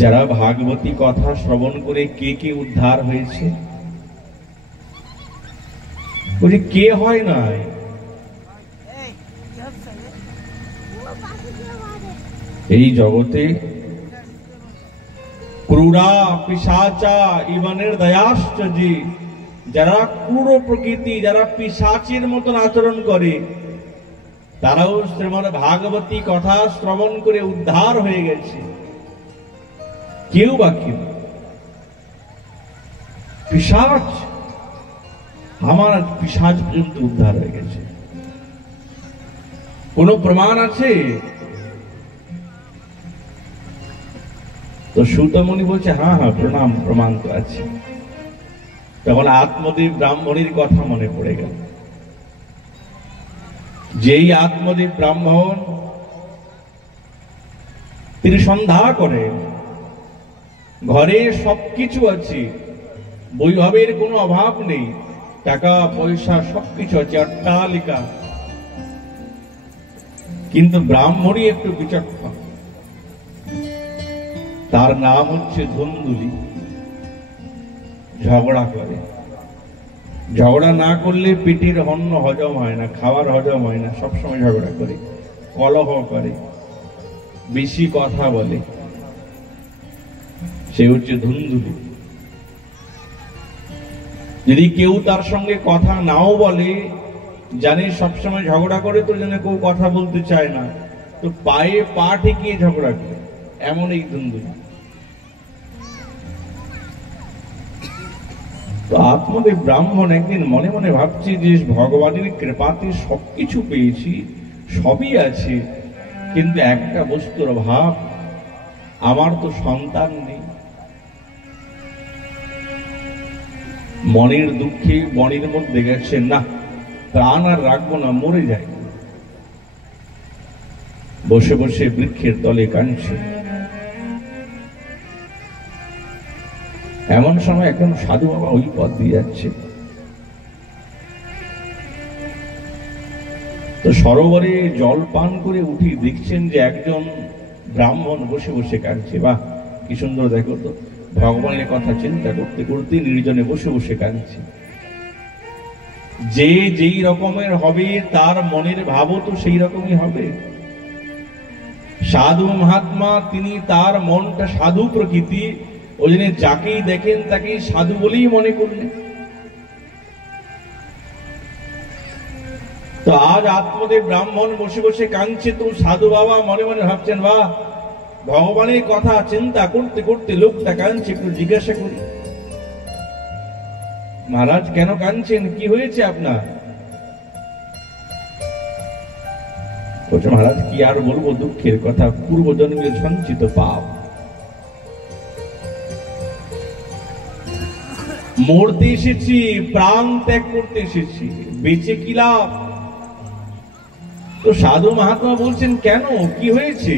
যারা ভাগবতী কথা শ্রবণ করে কে কে উদ্ধার হয়েছে? বলছে কে হয় নাই? এই জগতে ক্রূরা পিশাচা ইবনের দয়াশ্চ, যে যারা ক্রূর প্রকৃতি, যারা পিশাচের মতন আচরণ করে, তারাও শ্রীমদ্ ভাগবতী কথা শ্রবণ করে উদ্ধার হয়ে গেছে। কেউ বাকি পিশাচ, আমার পিশাচ পর্যন্ত উদ্ধার হয়ে গেছে। কোন প্রমাণ আছে? তো সুতমণি বলছে হ্যাঁ হ্যাঁ প্রমাণ তো আছে। তখন আত্মদেব ব্রাহ্মণীর কথা মনে পড়ে গেল। যেই আত্মদেব ব্রাহ্মণ, তিনি সন্ধ্যা করেন, ঘরে সবকিছু আছে, বৈভবের কোনো অভাব নেই, টাকা পয়সা সবকিছু আছে, অট্টালিকা, কিন্তু ব্রাহ্মণী একটু বিচক্ষণ। তার নাম হচ্ছে ধুন্দুলি। ঝগড়া করে, ঝগড়া না করলে পেটের অন্ন হজম হয় না, খাবার হজম হয় না, সবসময় ঝগড়া করে, কলহ করে, বেশি কথা বলে, সে হচ্ছে ধুন্দুলি। যদি কেউ তার সঙ্গে কথা নাও বলে, জানে সবসময় ঝগড়া করে, তো যেন কেউ কথা বলতে চায় না, তো পায়ে পা ঠেকিয়ে ঝগড়া করে, এমন এই ধুন্দুলি। তো আত্মদেব ব্রাহ্মণ একদিন মনে মনে ভাবছে যে ভগবানের কৃপাতে সবকিছু পেয়েছি, সবই আছে, কিন্তু একটা বস্তুর অভাব, আমার তো সন্তান নেই। মনের দুঃখে বনের মধ্যে গেছে, না প্রাণ আর রাখবো না, মরে যায়। বসে বসে বৃক্ষের তলে কাঁদছে। এমন সময় একজন সাধু বাবা ওই পথ দিয়ে যাচ্ছে। তো সরোবরে জল পান করে উঠি দেখছেন যে একজন ব্রাহ্মণ বসে বসে কাঁদছে। বাহ, কি সুন্দর! দেখো তো, ভগবানের কথা চিন্তা করতে করতে নির্জনে বসে বসে কাঁদছে। যে যেই রকমের হবে, তার মনের ভাবও তো সেই রকমই হবে। সাধু মহাত্মা, তিনি তার মনটা সাধু প্রকৃতি, ওই জন্য যাকেই দেখেন তাকেই সাধু বলেই মনে করলেন। তো আজ আত্মদেব ব্রাহ্মণ বসে বসে কাঁদছে, তো সাধু বাবা মনে মনে ভাবছেন, বাহ, ভগবানের কথা চিন্তা করতে করতে লোকটা কাঁদছে, একটু জিজ্ঞাসা করি, মহারাজ কেন কাঁদছেন, কি হয়েছে আপনার? বলছে, মহারাজ কি আর বলবো, দুঃখের কথা, পূর্বজন্মের সঞ্চিত পাপ। মরতে এসেছি, প্রাণ ত্যাগ করতে এসেছি, বেঁচে কি লাভ? তো সাধু মহাত্মা বলছেন, কেন, কি হয়েছে,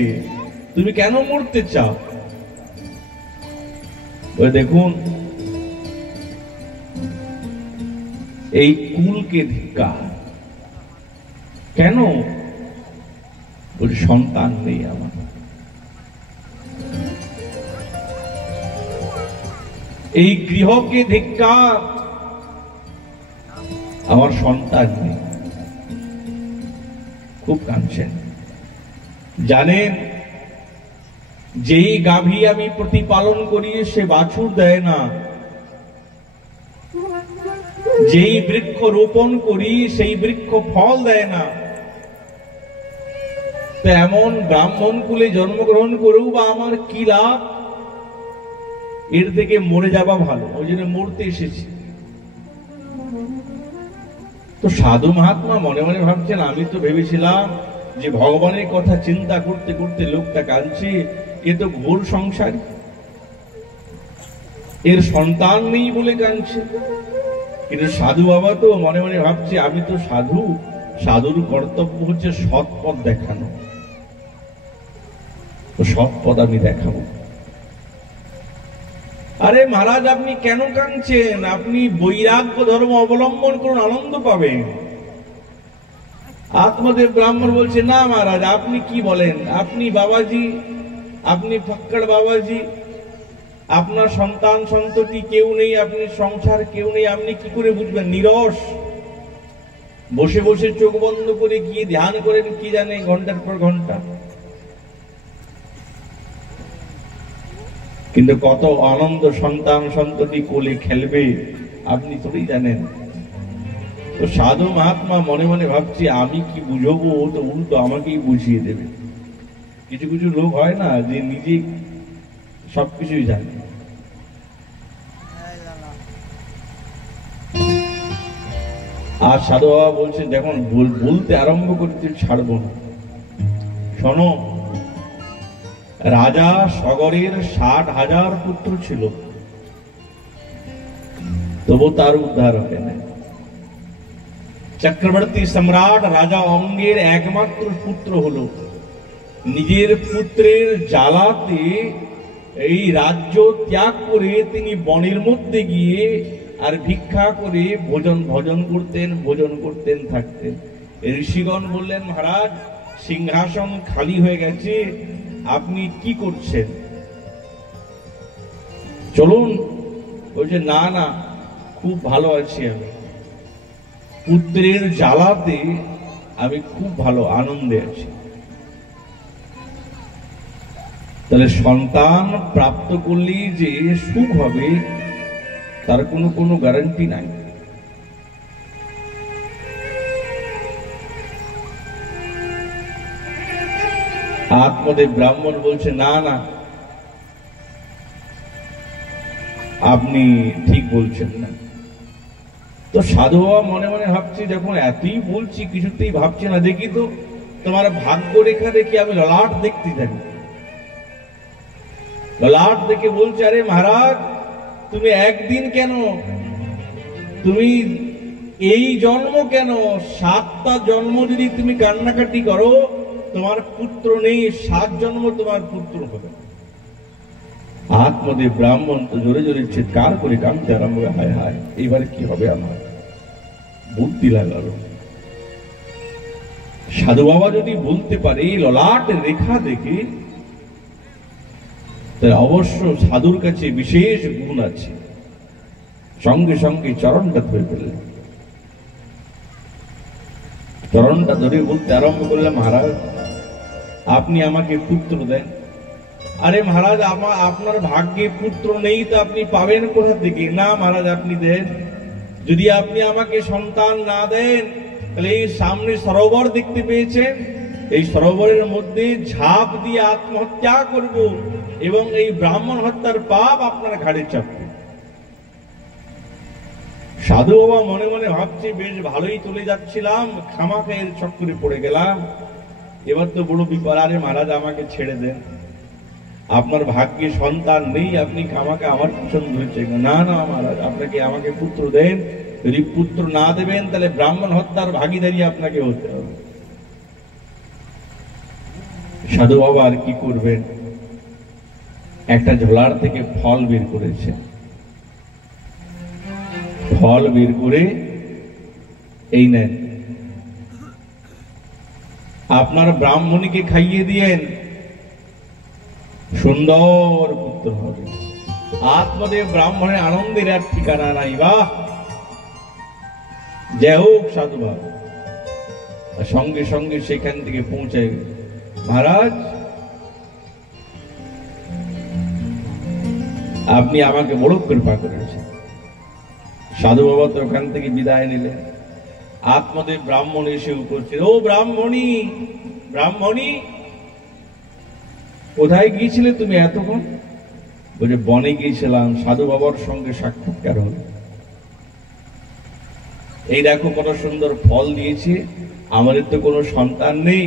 তুমি কেন মরতে চাও? দেখুন, এই কুলকে ধিক্কার। কেন? বলছে সন্তান নেই আমার। এই গৃহকে ধিক্কার, আমার সন্তান নেই। খুব কাঁদছেন। জানেন, যেই গাভী আমি প্রতিপালন করি সে বাছুর দেয় না, যেই বৃক্ষ রোপণ করি সেই বৃক্ষ ফল দেয় না। তো এমন ব্রাহ্মণ কুলে জন্মগ্রহণ করেও বা আমার কি লাভ? এর থেকে মরে যাওয়া ভালো, ওই জন্য মরতে এসেছি। তো সাধু মহাত্মা মনে মনে ভাবছেন, আমি তো ভেবেছিলাম যে ভগবানের কথা চিন্তা করতে করতে লোকটা কাঁদছে, এ তো ঘোর সংসারী, এর সন্তান নেই বলে কাঁদছে। কিন্তু সাধু বাবা তো মনে মনে ভাবছে, আমি তো সাধু, সাধুর কর্তব্য হচ্ছে সৎ পথ দেখানো, তো সৎ পথ আমি দেখাবো। আরে মহারাজ, আপনি কেন কাঁদছেন? আপনি বৈরাগ্য ধর্ম অবলম্বন করুন, আনন্দ পাবেন। আত্মদেব ব্রাহ্মণ বলছে, না মহারাজ, আপনি কি বলেন? আপনি বাবাজি, আপনি ফক্কড় বাবাজি, আপনার সন্তান সন্ততি কেউ নেই, আপনি সংসার কেউ নেই, আপনি কি করে বুঝবেন? নিরস বসে বসে চোখ বন্ধ করে গিয়ে ধ্যান করেন, কি জানে ঘন্টার পর ঘন্টা। কিন্তু কত আনন্দ সন্তান সন্ততি কোলে খেলবে আপনি তোরই জানেন। তো সাধু মহাত্মা মনে মনে ভাবছি, আমি কি বুঝবো, ও তো উল্টো আমাকেই বুঝিয়ে দেবে। কিছু কিছু লোক হয় না যে নিজে সবকিছুই জানে। আর সাধু বাবা বলছেন, দেখুন বলতে আরম্ভ করতে ছাড়বো না। শোনো, রাজা সগরের 60,000 পুত্র ছিল, তবু তার উদ্ধার হয় না। চক্রবর্তী সম্রাট রাজা অঙ্গের একমাত্র পুত্র হলো। নিজের পুত্রের জ্বালাতে এই রাজ্য ত্যাগ করে তিনি বনের মধ্যে গিয়ে আর ভিক্ষা করে ভোজন করতেন থাকতেন। ঋষিগণ বললেন, মহারাজ, সিংহাসন খালি হয়ে গেছে, আপনি কি করছেন? চলুন। বলছে, না না, খুব ভালো আছি আমি, পুত্রের জ্বালাতে আমি খুব ভালো আনন্দে আছি। তাহলে সন্তান প্রাপ্ত করলেই যে সুখ হবে তার কোনো গ্যারান্টি নাই। আত্মদেব ব্রাহ্মণ বলছে, না না, আপনি ঠিক বলছেন না। তো সাধু বাবা মনে মনে ভাবছি, যখন এতই বলছি কিছুতেই ভাবছি না, দেখি তো তোমার ভাগ্য রেখা দেখি আমি ললাট দেখতে থাকি। ললাট দেখে বলছে, আরে মহারাজ, তুমি একদিন কেন, তুমি এই জন্ম কেন, 7টা জন্ম যদি তুমি কান্নাকাটি করো, তোমার পুত্র নেই, 7 জন্ম তোমার পুত্র হবে। আত্মদেব ব্রাহ্মণ তো জোরে জোরে চিৎকার করে কাঁদতে আরম্ভ, হায় হায়, এইবারে কি হবে আমার? বুদ্ধি লাগালো। সাধু বাবা যদি বলতে পারে ললাট রেখা দেখে, তাহলে অবশ্য সাধুর কাছে বিশেষ গুণ আছে। সঙ্গে সঙ্গে চরণটা ধরে ফেললেন। চরণটা ধরে বলতে আরম্ভ করলাম, মহারাজ, আপনি আমাকে পুত্র দেন। আরে মহারাজ, আপনার ভাগ্যে পুত্র নেই, তো আপনি পাবেন কোথা থেকে? না মহারাজ, আপনি দেন। যদি আপনি আমাকে সন্তান না দেন, তাহলে এই সামনে সরোবর দেখতে পেয়েছেন, এই সরোবরের মধ্যে ঝাঁপ দিয়ে আত্মহত্যা করব এবং এই ব্রাহ্মণ হত্যার পাপ আপনার ঘাড়ে চাপবে। সাধু বাবা মনে মনে ভাবছে, বেশ ভালোই চলে যাচ্ছিলাম, খামাখা এর চক্করে পড়ে গেলাম, এবার তো বড় বিপদ। আরে মহারাজ, আমাকে ছেড়ে দেন। আপনার ভাগ্যে সন্তান নেই, আপনি আমাকে আমার পিছন ধরেছেন। না না মহারাজ, আপনাকে আমাকে পুত্র দেন, যদি পুত্র না দেবেন তাহলে ব্রাহ্মণ হত্যার ভাগীদারি আপনাকে হতে হবে। সাধু বাবা আর কি করবেন, একটা ঝোলার থেকে ফল বের করেছে, ফল বের করে এই নেন, আপনার ব্রাহ্মণীকে খাইয়ে দিয়েন, সুন্দর পুত্র হবে। আত্মদেব ব্রাহ্মণের আনন্দের আর ঠিকানা নাই। বাহ, জয় হোক সাধু বাবা। সঙ্গে সঙ্গে সেখান থেকে পৌঁছে, মহারাজ আপনি আমাকে বড় কৃপা করেছেন। সাধু বাবা তো ওখান থেকে বিদায় নিলেন। আত্মদেব ব্রাহ্মণ এসে উপস্থিত। ও ব্রাহ্মণী, ব্রাহ্মণী কোথায় গিয়েছিলে তুমি এতক্ষণ? বলে বনে গিয়েছিলাম, সাধু বাবার সঙ্গে সাক্ষাৎকার হল। এই দেখো কত সুন্দর ফল দিয়েছে, আমাদের তো কোনো সন্তান নেই,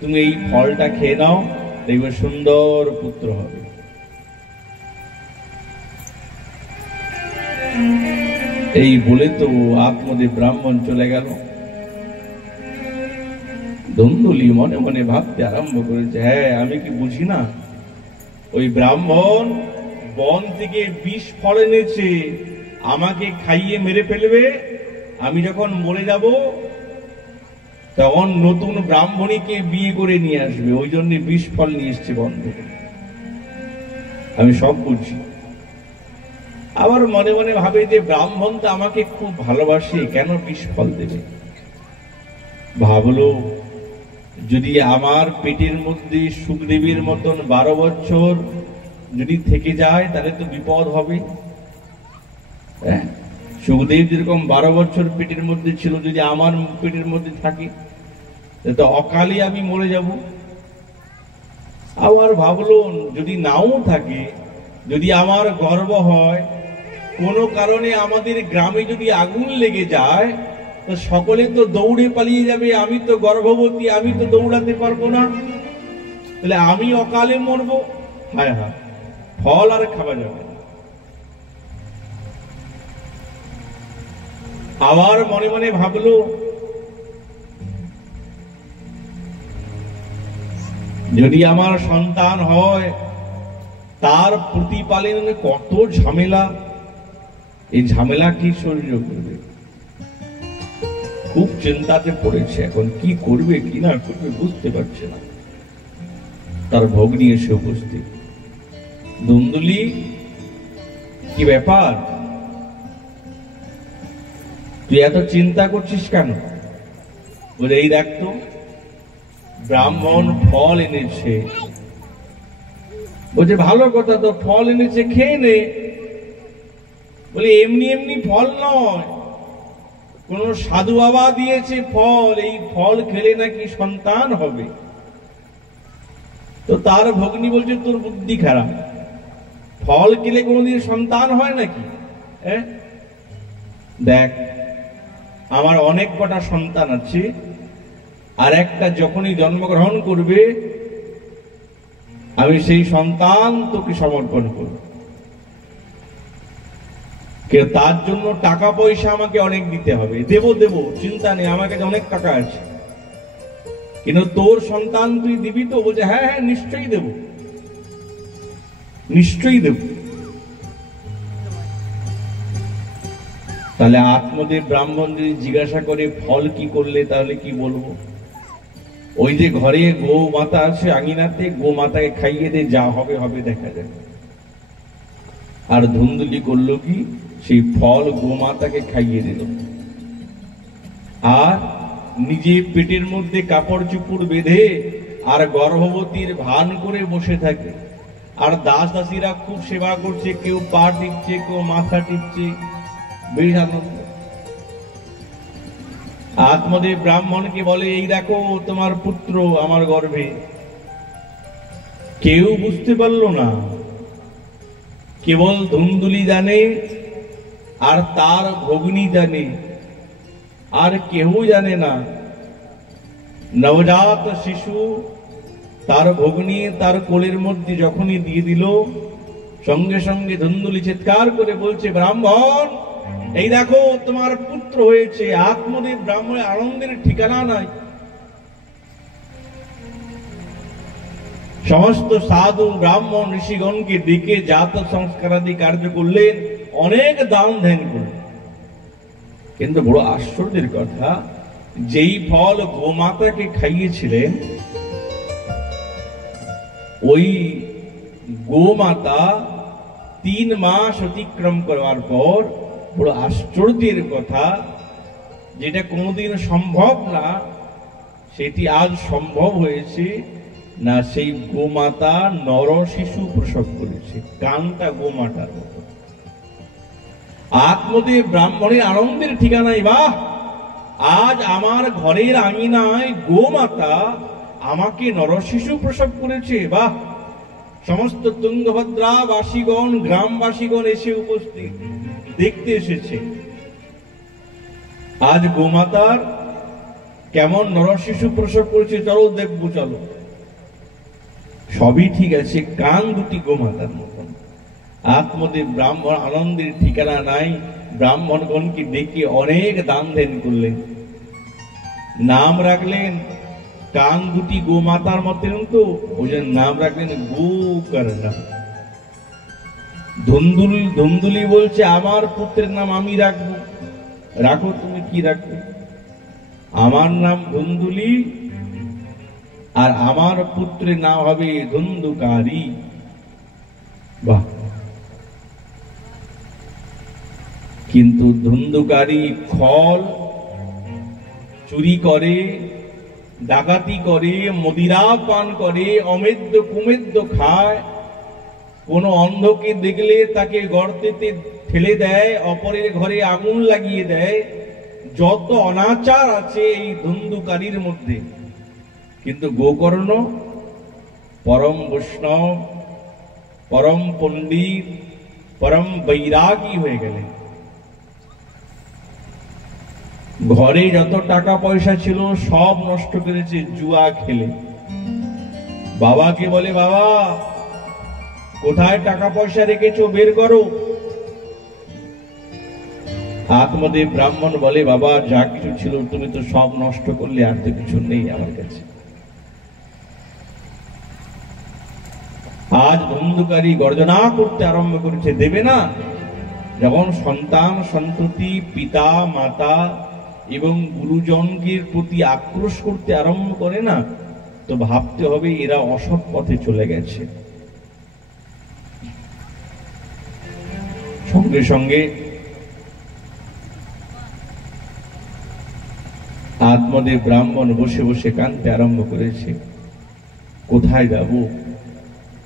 তুমি এই ফলটা খেয়ে নাও, দেখবে সুন্দর পুত্র হবে। এই বলে তো আত্মদেব ব্রাহ্মণ চলে গেল। ধুন্দুলি মনে মনে ভাবতে আরম্ভ করেছে, হ্যাঁ আমি কি বুঝি না, ওই ব্রাহ্মণ বন থেকে বিষ ফল এনেছে, আমাকে খাইয়ে মেরে ফেলবে, আমি যখন মরে যাব তখন নতুন ব্রাহ্মণীকে বিয়ে করে নিয়ে আসবে, ওই জন্য বিষ ফল নিয়ে এসছে বন থেকে। আমি সব বুঝি। আবার মনে মনে ভাবে যে ব্রাহ্মণ তো আমাকে খুব ভালোবাসে, কেন বিষ ফল দেবে। ভাবলো যদি আমার পেটের মধ্যে সুখদেবীর মতন 12 বছর যদি থেকে যায় তাহলে তো বিপদ হবে। সুখদেব যেরকম 12 বছর পেটের মধ্যে ছিল, যদি আমার পেটের মধ্যে থাকে তো অকালে আমি মরে যাব। আবার ভাবলো যদি নাও থাকে, যদি আমার গর্ভ হয়, কোনো কারণে আমাদের গ্রামে যদি আগুন লেগে যায় তো সকলে তো দৌড়ে পালিয়ে যাবে, আমি তো গর্ভবতী, আমি তো দৌড়াতে পারবো না, তাহলে আমি অকালে মরবো। হায় হায়, ফল আর খাওয়া যাবে। আবার মনে মনে ভাবলো যদি আমার সন্তান হয় তার প্রতিপালনে কত ঝামেলা, এই ঝামেলা কি সহ্য করবে। খুব চিন্তাতে পড়েছে, এখন কি করবে কি না করবে বুঝতে পারছে না। তার ভগ্নী এসে উপস্থিত। ধুন্দুলি কি ব্যাপার, তুই এত চিন্তা করছিস কেন? বলে এই দেখতো ব্রাহ্মণ ফল এনেছে। বলছে ভালো কথা, তো ফল এনেছে খেয়ে নে। বলে এমনি এমনি ফল নয়, কোন সাধু বাবা দিয়েছে ফল, এই ফল খেলে নাকি সন্তান হবে। তো তার ভগ্নী বলছে তোর বুদ্ধি খারাপ, ফল খেলে কোনোদিন সন্তান হয় নাকি? দেখ আমার অনেক কটা সন্তান আছে, আর একটা যখনই জন্মগ্রহণ করবে আমি সেই সন্তান তোকে সমর্পণ করব। তার জন্য টাকা পয়সা আমাকে অনেক দিতে হবে। দেব দেব, চিন্তা নেই, আমার কাছে অনেক টাকা আছে, কিন্তু তোর সন্তান তুই দিবি তো? বলছে হ্যাঁ হ্যাঁ নিশ্চয়ই দেব, নিশ্চয়ই দেব। তাহলে আত্মদেব ব্রাহ্মণ যদি জিজ্ঞাসা করে ফল কি করলে, তাহলে কি বলবো? ওই যে ঘরে গো মাতা আছে আঙিনাতে, গো মাতাকে খাইয়ে দে, যা হবে হবে দেখা যাবে। আর ধুন্দুলি করলো কি, সেই ফল গো মাতাকে খাইয়ে দিল, আর নিজে পেটের মধ্যে কাপড় চুপড় বেঁধে আর গর্ভবতীর ভান করে বসে থাকে। আর দাস দাসীরা খুব সেবা করছে, কেউ পা টিপছে, কেউ মাথা টিপছে, বেশ আনন্দ। আত্মদেব ব্রাহ্মণকে বলে এই দেখো তোমার পুত্র আমার গর্ভে। কেউ বুঝতে পারলো না, কেবল ধুন্দুলি জানে আর তার ভগ্নী জানে, আর কেউ জানে না। নবজাত শিশু তার ভগ্নী তার কোলের মধ্যে যখনই দিয়ে দিল, সঙ্গে সঙ্গে ধুন্দুলি চিৎকার করে বলছে, ব্রাহ্মণ এই দেখো তোমার পুত্র হয়েছে। আত্মদেব ব্রাহ্মণের আনন্দের ঠিকানা নাই। সমস্ত সাধু ব্রাহ্মণ ঋষিগণকে ডেকে জাত সংস্কারাদি কার্য করলেন, অনেক দান ধ্যান করলেন। কিন্তু বড় আশ্চর্যের কথা, যেই ফল গোমাতাকে খাইয়েছিলেন, ওই গোমাতা 3 মাস অতিক্রম করবার পর, বড় আশ্চর্যের কথা, যেটা কোনোদিন সম্ভব না সেটি আজ সম্ভব হয়েছে না, সেই গোমাতা নর শিশু প্রসব করেছে, কানটা গোমাতার মতো। আত্মদেব ব্রাহ্মণের আনন্দের ঠিকানাই, বাহ, আজ আমার ঘরের আঙিনায় গোমাতা আমাকে নরশিশু প্রসব করেছে, বাহ। সমস্ত তুঙ্গভদ্রা বাসীগণ, গ্রামবাসীগণ এসে উপস্থিত, দেখতে এসেছে আজ গোমাতার কেমন নরশিশু প্রসব করেছে, চলো দেখবো, চলো। সবই ঠিক আছে, কান দুটি গোমাতার মতন। আত্মদেব ব্রাহ্মণ আনন্দের ঠিকানা নাই, ব্রাহ্মণগণকে ডেকে অনেক দান ধ্যান করলেন, নাম রাখলেন কান দুটি গোমাতার মতন, তো ওই জন্য নাম রাখলেন গোকর্ণা। ধুন্দুলি বলছে, আমার পুত্রের নাম আমি রাখবো। রাখো, তুমি কি রাখবে? আমার নাম ধুন্দুলি, আর আমার পুত্রের নাম হবে ধুন্দুকারী। বাহ! কিন্তু ধুন্দুকারী খল চুরি করে, ডাকাতি করে, মদিরা পান করে, অমেদ্য কুমেদ্য খায়, কোন অন্ধকে দেখলে তাকে গর্তেতে ঠেলে দেয়, অপরের ঘরে আগুন লাগিয়ে দেয়, যত অনাচার আছে এই ধুন্দুকারীর মধ্যে। কিন্তু গোকর্ণ পরম বৈষ্ণব, পরম পণ্ডিত, পরম বৈরাগী হয়ে গেলেন। ঘরে যত টাকা পয়সা ছিল সব নষ্ট করেছে জুয়া খেলে। বাবাকে বলে, বাবা কোথায় টাকা পয়সা রেখেছো, বের করো। আত্মদেব ব্রাহ্মণ বলে, বাবা যা কিছু ছিল তুমি তো সব নষ্ট করলে, আর তো কিছু নেই আমার কাছে। আজ ধুন্দুকারী গর্জনা করতে আরম্ভ করেছে, দেবে না। যখন সন্তান সন্ততি, পিতা মাতা এবং গুরুজনদের প্রতি আক্রোশ করতে আরম্ভ করে না, তো ভাবতে হবে এরা অসৎ পথে চলে গেছে। সঙ্গে সঙ্গে আত্মদেব ব্রাহ্মণ বসে বসে কাঁদতে আরম্ভ করেছে, কোথায় যাব?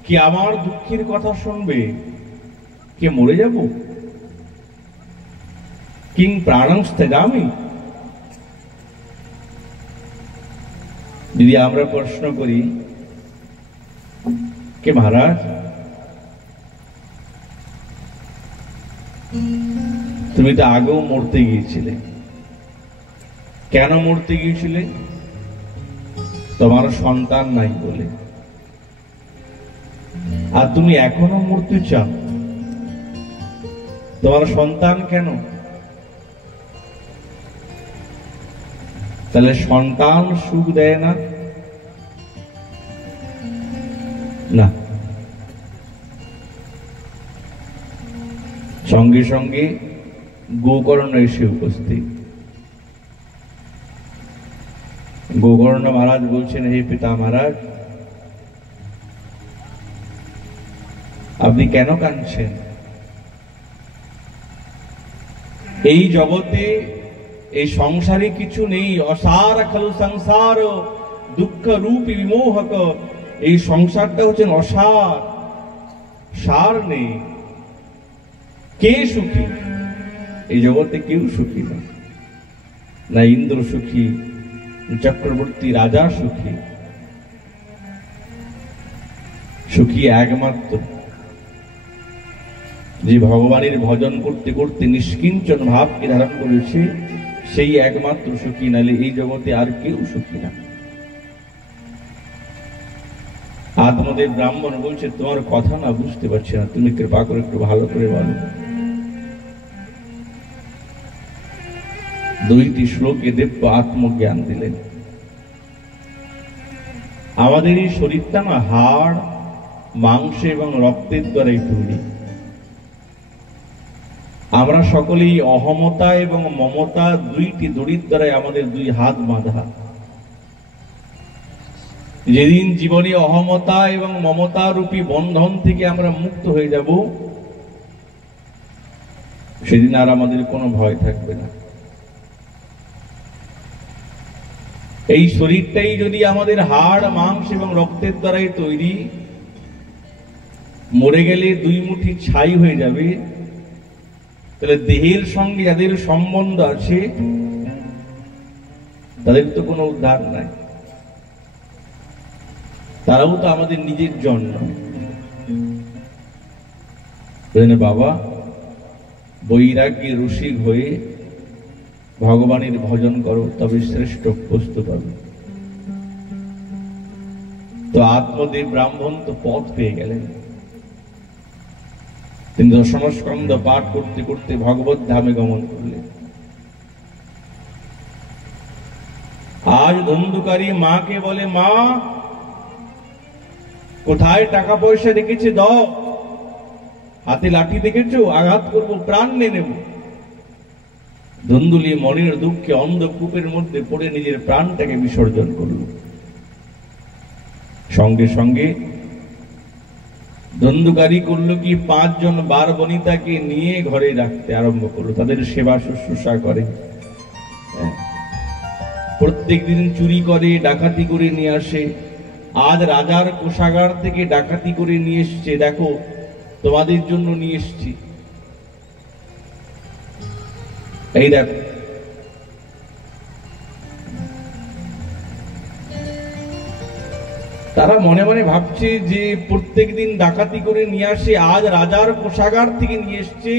কি আমার দুঃখের কথা শুনবে? কে মরে যাব? কিং প্রাণং স্থগামি। যদি আমরা প্রশ্ন করি, কে মহারাজ তুমি তো আগেও মরতে গিয়েছিলে, কেন মরতে গিয়েছিলে? তোমার সন্তান নাই বলে। আর তুমি এখনো মরতে চাও, তোমার সন্তান কেন? তাহলে সন্তান সুখ দেয় না? না। সঙ্গে সঙ্গে গোকর্ণ এসে উপস্থিত। গোকর্ণ মহারাজ বলছেন, হে পিতা মহারাজ, আপনি কেন কাঁদছেন? এই জগতে, এই সংসারে কিছু নেই। অসার খালু সংসার দুঃখ রূপী বিমোহক। এই সংসারটা হচ্ছেন অসার, সার নেই। কে সুখী? এই জগতে কেউ সুখী না। না ইন্দ্র সুখী, চক্রবর্তী রাজা সুখী। সুখী একমাত্র যে ভগবানের ভজন করতে করতে নিষ্কিঞ্চন ভাবকে ধারণ করেছে, সেই একমাত্র সুখী। নালে এই জগতে আর কেউ সুখী না। আত্মদেব ব্রাহ্মণ বলছে, তোমার কথা না বুঝতে পারছি না, তুমি কৃপা করে একটু ভালো করে বলো। দুইটি শ্লোকে দেব আত্মজ্ঞান দিলেন। আমাদের এই শরীরটা না হাড়, মাংস এবং রক্তের দ্বারাই তৈরি। আমরা সকলেই অহমতা এবং মমতা দুইটি দড়ির দ্বারাই আমাদের দুই হাত বাঁধা। যেদিন জীবনে অহমতা এবং মমতা রূপী বন্ধন থেকে আমরা মুক্ত হয়ে যাব, সেদিন আর আমাদের কোনো ভয় থাকবে না। এই শরীরটাই যদি আমাদের হাড়, মাংস এবং রক্তের দ্বারাই তৈরি, মরে গেলে দুই মুঠি ছাই হয়ে যাবে, তাহলে দেহের সঙ্গে যাদের সম্বন্ধ আছে তাদের তো কোনো উদ্ধার নাই, তারাও তো আমাদের নিজের জন্য। বাবা বৈরাগ্যে রসিক হয়ে ভগবানের ভজন করো, তবে শ্রেষ্ঠ বস্তু পাবে। তো আত্মদেব ব্রাহ্মণ তো পথ পেয়ে গেলেন। তিনি দশম স্কন্ধ পাঠ করতে করতে ভগবত ধামে গমন করলেন। আজ ধন্দুকারী মাকে বলে, মা কোথায় টাকা পয়সা রেখেছে দাও, হাতে লাঠি দেখেছো, আঘাত করবো, প্রাণ নিয়ে নেব। ধুন্দুলি মনের দুঃখে অন্ধকূপের মধ্যে পড়ে নিজের প্রাণটাকে বিসর্জন করল। সঙ্গে সঙ্গে ধন্দুকারী করলো কি, 5 জন বার বনিতাকে নিয়ে ঘরে রাখতে আরম্ভ করলো, তাদের সেবা শুশ্রূষা করে। প্রত্যেক দিন চুরি করে, ডাকাতি করে নিয়ে আসে। আজ রাজার কোষাগার থেকে ডাকাতি করে নিয়ে এসছে, দেখো তোমাদের জন্য নিয়ে এসছি, এই দেখো। তারা মনে মনে ভাবছে যে প্রত্যেক দিন ডাকাতি করে নিয়ে আসে, আজ রাজার কোষাগার থেকে নিয়ে এসছে,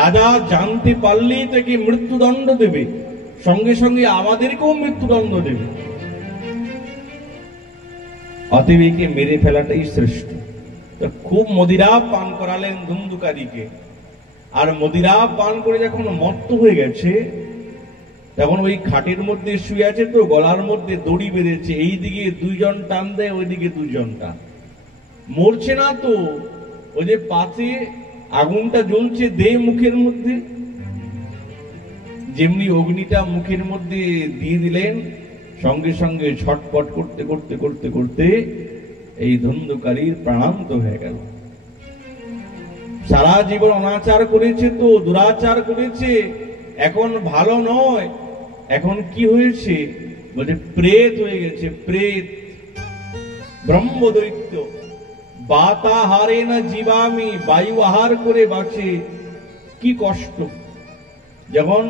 রাজা জানতে পারলেই তাকে মৃত্যুদণ্ড দেবে, সঙ্গে সঙ্গে আমাদেরকেও মৃত্যুদণ্ড দেবে, অতএব একে মেরে ফেলাটাই শ্রেষ্ঠ। তো খুব মদিরা পান করালেন ধুন্দুকারীকে, আর মদিরা পান করে যখন মত্ত হয়ে গেছে, তখন ওই খাটের মধ্যে শুয়ে আছে, তো গলার মধ্যে দড়ি বেঁধেছে, এইদিকে 2 জন টান দেয়, ওইদিকে 2 জন টান। মরছে না তো, ওই যে পাশে আগুনটা জ্বলছে দে মুখের মধ্যে, যেমনি অগ্নিটা মুখের মধ্যে দিয়ে দিলেন, সঙ্গে সঙ্গে ছটপট করতে করতে করতে করতে এই ধন্দুকারীর প্রাণান্ত হয়ে গেল। সারা জীবন অনাচার করেছে, তো দুরাচার করেছে, এখন ভালো নয়, এখন কি হয়েছে বলছে, প্রেত হয়ে গেছে, প্রেত। ব্রহ্মদৈত্য বাতাহারে না জীবামি, বায়ু আহার করে বাঁচে, কি কষ্ট। যখন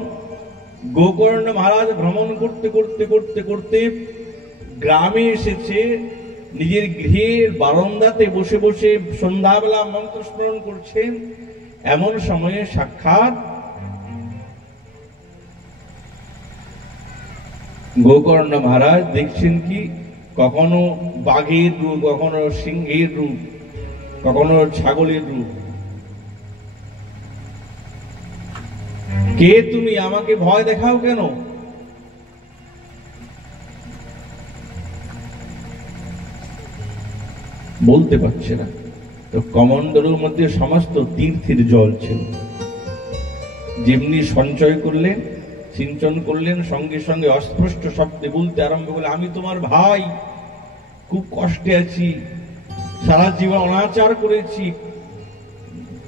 গোকর্ণ মহারাজ ভ্রমণ করতে করতে করতে করতে গ্রামে এসেছে, নিজের গৃহের বারান্দাতে বসে বসে সন্ধ্যাবেলা মন্ত্র স্মরণ করছেন, এমন সময়ে সাক্ষাৎ গোকর্ণ মহারাজ দেখছেন কি, কখনো বাঘের রূপ, কখনো সিংহের রূপ, কখনো ছাগলের রূপ। কে তুমি, আমাকে ভয় দেখাও কেন? বলতে পারছে না। তো কমণ্ডলুর মধ্যে সমস্ত তীর্থের জল ছিল, যেমনি সঞ্চয় করলেন, সিঞ্চন করলেন, সঙ্গে সঙ্গে অস্পষ্ট শব্দে বলতে আরম্ভ করলেন, আমি তোমার ভাই, খুব কষ্টে আছি, সারা জীবন অনাচার করেছি,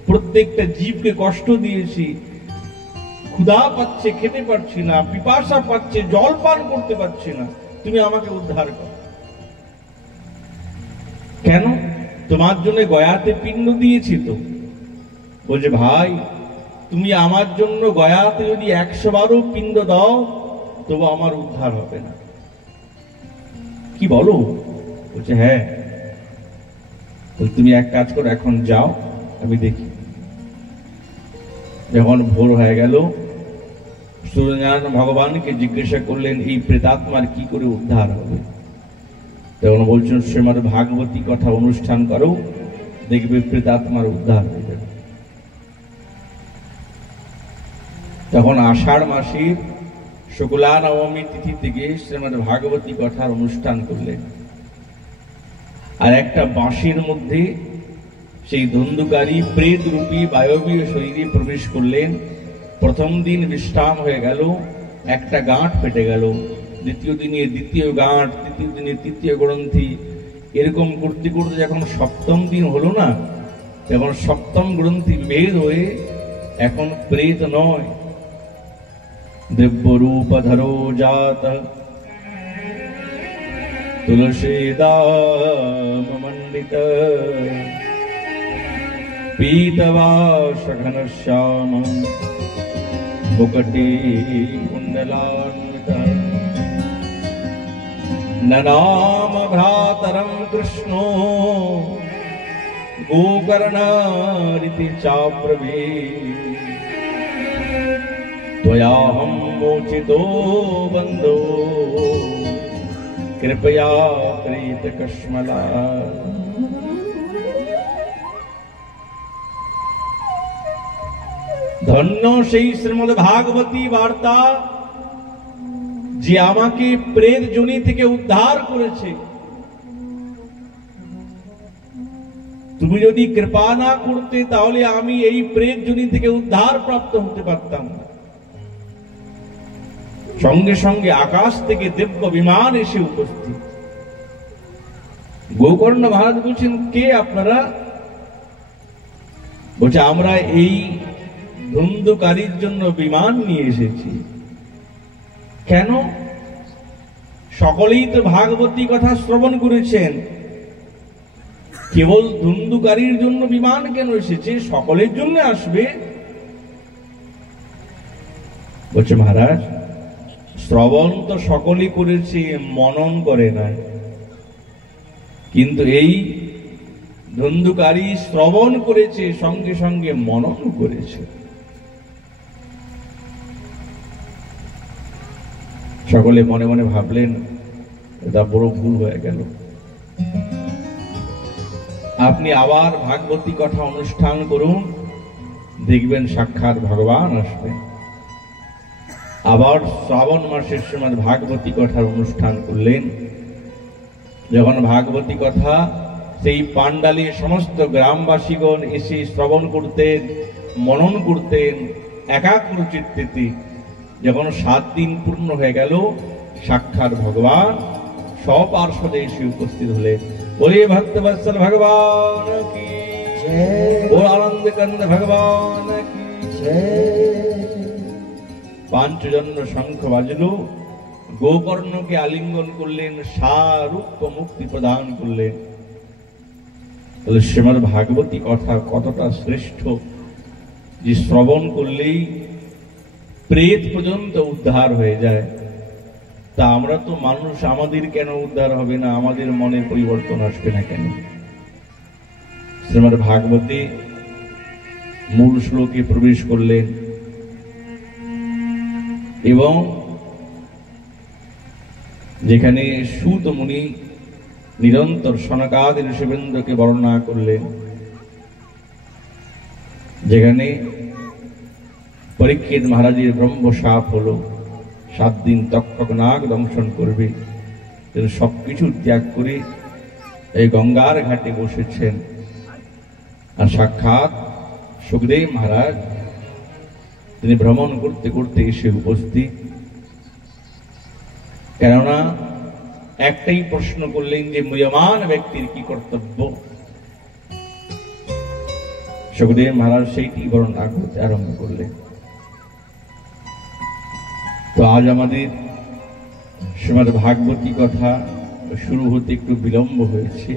প্রত্যেকটা জীবকে কষ্ট দিয়েছি, ক্ষুধা পাচ্ছে, খেতে পারছি না, পিপাসা পাচ্ছে, জল পান করতে পারছি না, তুমি আমাকে উদ্ধার করো। কেন? তোমার জন্য গয়াতে পিণ্ড দিয়েছি তো। বলছে, ভাই তুমি আমার জন্য গয়াতে যদি 100 বারও পিণ্ড দাও, তবু আমার উদ্ধার হবে না। কি বলো? বলছে, হ্যাঁ। তুমি এক কাজ করো, এখন যাও, আমি দেখি। যখন ভোর হয়ে গেল, সূর্যনারায়ণ ভগবানকে জিজ্ঞাসা করলেন, এই প্রেতাত্মার কি করে উদ্ধার হবে? তখন বলছেন শ্রীমদ্ ভাগবতী কথা অনুষ্ঠান করো, দেখবে প্রেতাত্মার উদ্ধার হয়ে যাবে। তখন আষাঢ় মাসের শুক্লা নবমী তিথি থেকে শ্রীমদ্ ভাগবতী কথার অনুষ্ঠান করলেন। আর একটা বাঁশির মধ্যে সেই ধুন্ধুকারী প্রেত রূপী বায়বীয় শরীরে প্রবেশ করলেন। প্রথম দিন বিশ্রাম হয়ে গেল, একটা গাঁট ফেটে গেল, দ্বিতীয় দিনে দ্বিতীয় গাঁট, তৃতীয় দিনে তৃতীয় গ্রন্থি, এরকম করতে করতে যখন সপ্তম দিন হলো না, তখন সপ্তম গ্রন্থি ভেদ হয়ে এখন প্রেত নয়, দিব্য রূপধরো জাত তুলসীদামমণ্ডিত পীতবাস ঘনশ্যাম মুকুটে কুণ্ডলান্বিত ননাম ভ্রাতরম কৃষ্ণো গোকর্ণারিতি চাব্রবী त्वयाहं मोचितो बन्धो कृपया प्रीतकश्मला। ধন্য সেই শ্রীমদ্ ভাগবতী বার্তা যে আমাকে প্রেত যোনি থেকে উদ্ধার করেছে। তুমি যদি কৃপা না করতে তাহলে আমি এই প্রেত যোনি থেকে উদ্ধার প্রাপ্ত হতে পারতাম না। সঙ্গে সঙ্গে আকাশ থেকে দিব্য বিমান এসে উপস্থিত। গোকর্ণ মহারাজ বলছেন, কে আপনারা? বলছে, আমরা এই ধুন্ধুকারীর জন্য বিমান নিয়ে এসেছি। কেন? সকলেই তো ভাগবতী কথা শ্রবণ করেছেন, কেবল ধুন্ধুকারীর জন্য বিমান কেন এসেছে? সকলের জন্য আসবে। বলছে, মহারাজ, শ্রবণ তো সকলেই করেছে, মনন করে না। কিন্তু এই ধুন্ধুকারী শ্রবণ করেছে, সঙ্গে সঙ্গে মনন করেছে। সকলে মনে মনে ভাবলেন, এটা বড় ভুল হয়ে গেল। আপনি আবার ভাগবতী কথা অনুষ্ঠান করুন, দেখবেন সাক্ষাৎ ভগবান আসবেন। আবার শ্রাবণ মাসের সময় ভাগবতী কথার অনুষ্ঠান করলেন। যখন ভাগবতী কথা সেই পান্ডালে সমস্ত গ্রামবাসীগণ এসে শ্রবণ করতেন, মনন করতেন একাগ্র চিত্তে, যখন 7 দিন পূর্ণ হয়ে গেল, সাক্ষাৎ ভগবান সপার্শ্বদে এসে উপস্থিত হলেন। বলে ভক্তবৎসল ভগবান কি জয়, ও আনন্দ কন্দ ভগবান কি জয়। পাঞ্চজন্য শঙ্খ বাজল, গোকর্ণকে আলিঙ্গন করলেন, সারূপ্য মুক্তি প্রদান করলেন। তাহলে শ্রীমদ্ ভাগবতী কথা কতটা শ্রেষ্ঠ, যে শ্রবণ করলেই প্রেত পর্যন্ত উদ্ধার হয়ে যায়। তা আমরা তো মানুষ, আমাদের কেন উদ্ধার হবে না? আমাদের মনের পরিবর্তন আসবে না কেন? শ্রীমদ্ ভাগবতী মূল শ্লোকে প্রবেশ করলেন এবং যেখানে সূত মুনি নিরন্তর সনকাদি ঋষিবৃন্দকে বর্ণনা করলেন, যেখানে পরীক্ষিত মহারাজের ব্রহ্মশাপ হলো, 7 দিন তক্ষক নাগ দংশন করবে, তিনি সবকিছু ত্যাগ করে এই গঙ্গার ঘাটে বসেছেন। আর সাক্ষাৎ সুখদেব মহারাজ তিনি ভ্রমণ করতে করতে এসে উপস্থিত। কেননা একটাই প্রশ্ন করলেন যে মুহ্যমান ব্যক্তির কি কর্তব্য। সুখদেব মহারাজ সেইটি বর্ণনা করতে আরম্ভ করলেন। তো আজ আমাদের শ্রীমদ্ ভাগবতী কথা শুরু হতে একটু বিলম্ব হয়েছে,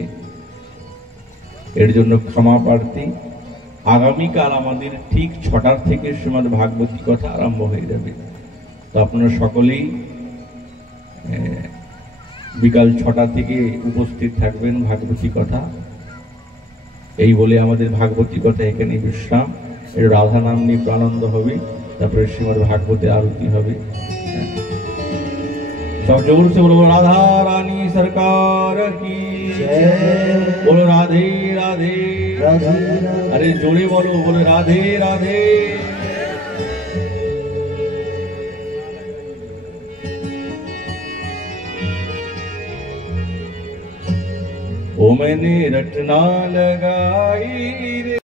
এর জন্য ক্ষমা প্রার্থী। আগামীকাল আমাদের ঠিক 6টার থেকে শ্রীমদ্ ভাগবতী কথা আরম্ভ হয়ে যাবে। তো আপনারা সকলেই বিকাল 6টা থেকে উপস্থিত থাকবেন ভাগবতী কথা। এই বলে আমাদের ভাগবতী কথা এখানে বিশ্রাম। এর রাধা নাম নিয়ে প্রানন্দ হবে, তারপরে শ্রীমদ্ ভাগবতে আরতি হবে। सब जोर से बोलो राधा रानी सरकार की जय। बोलो राधे राधे राधे अरे जोरे बोलो राधे राधे। ओ मैंने रटना लगाई रे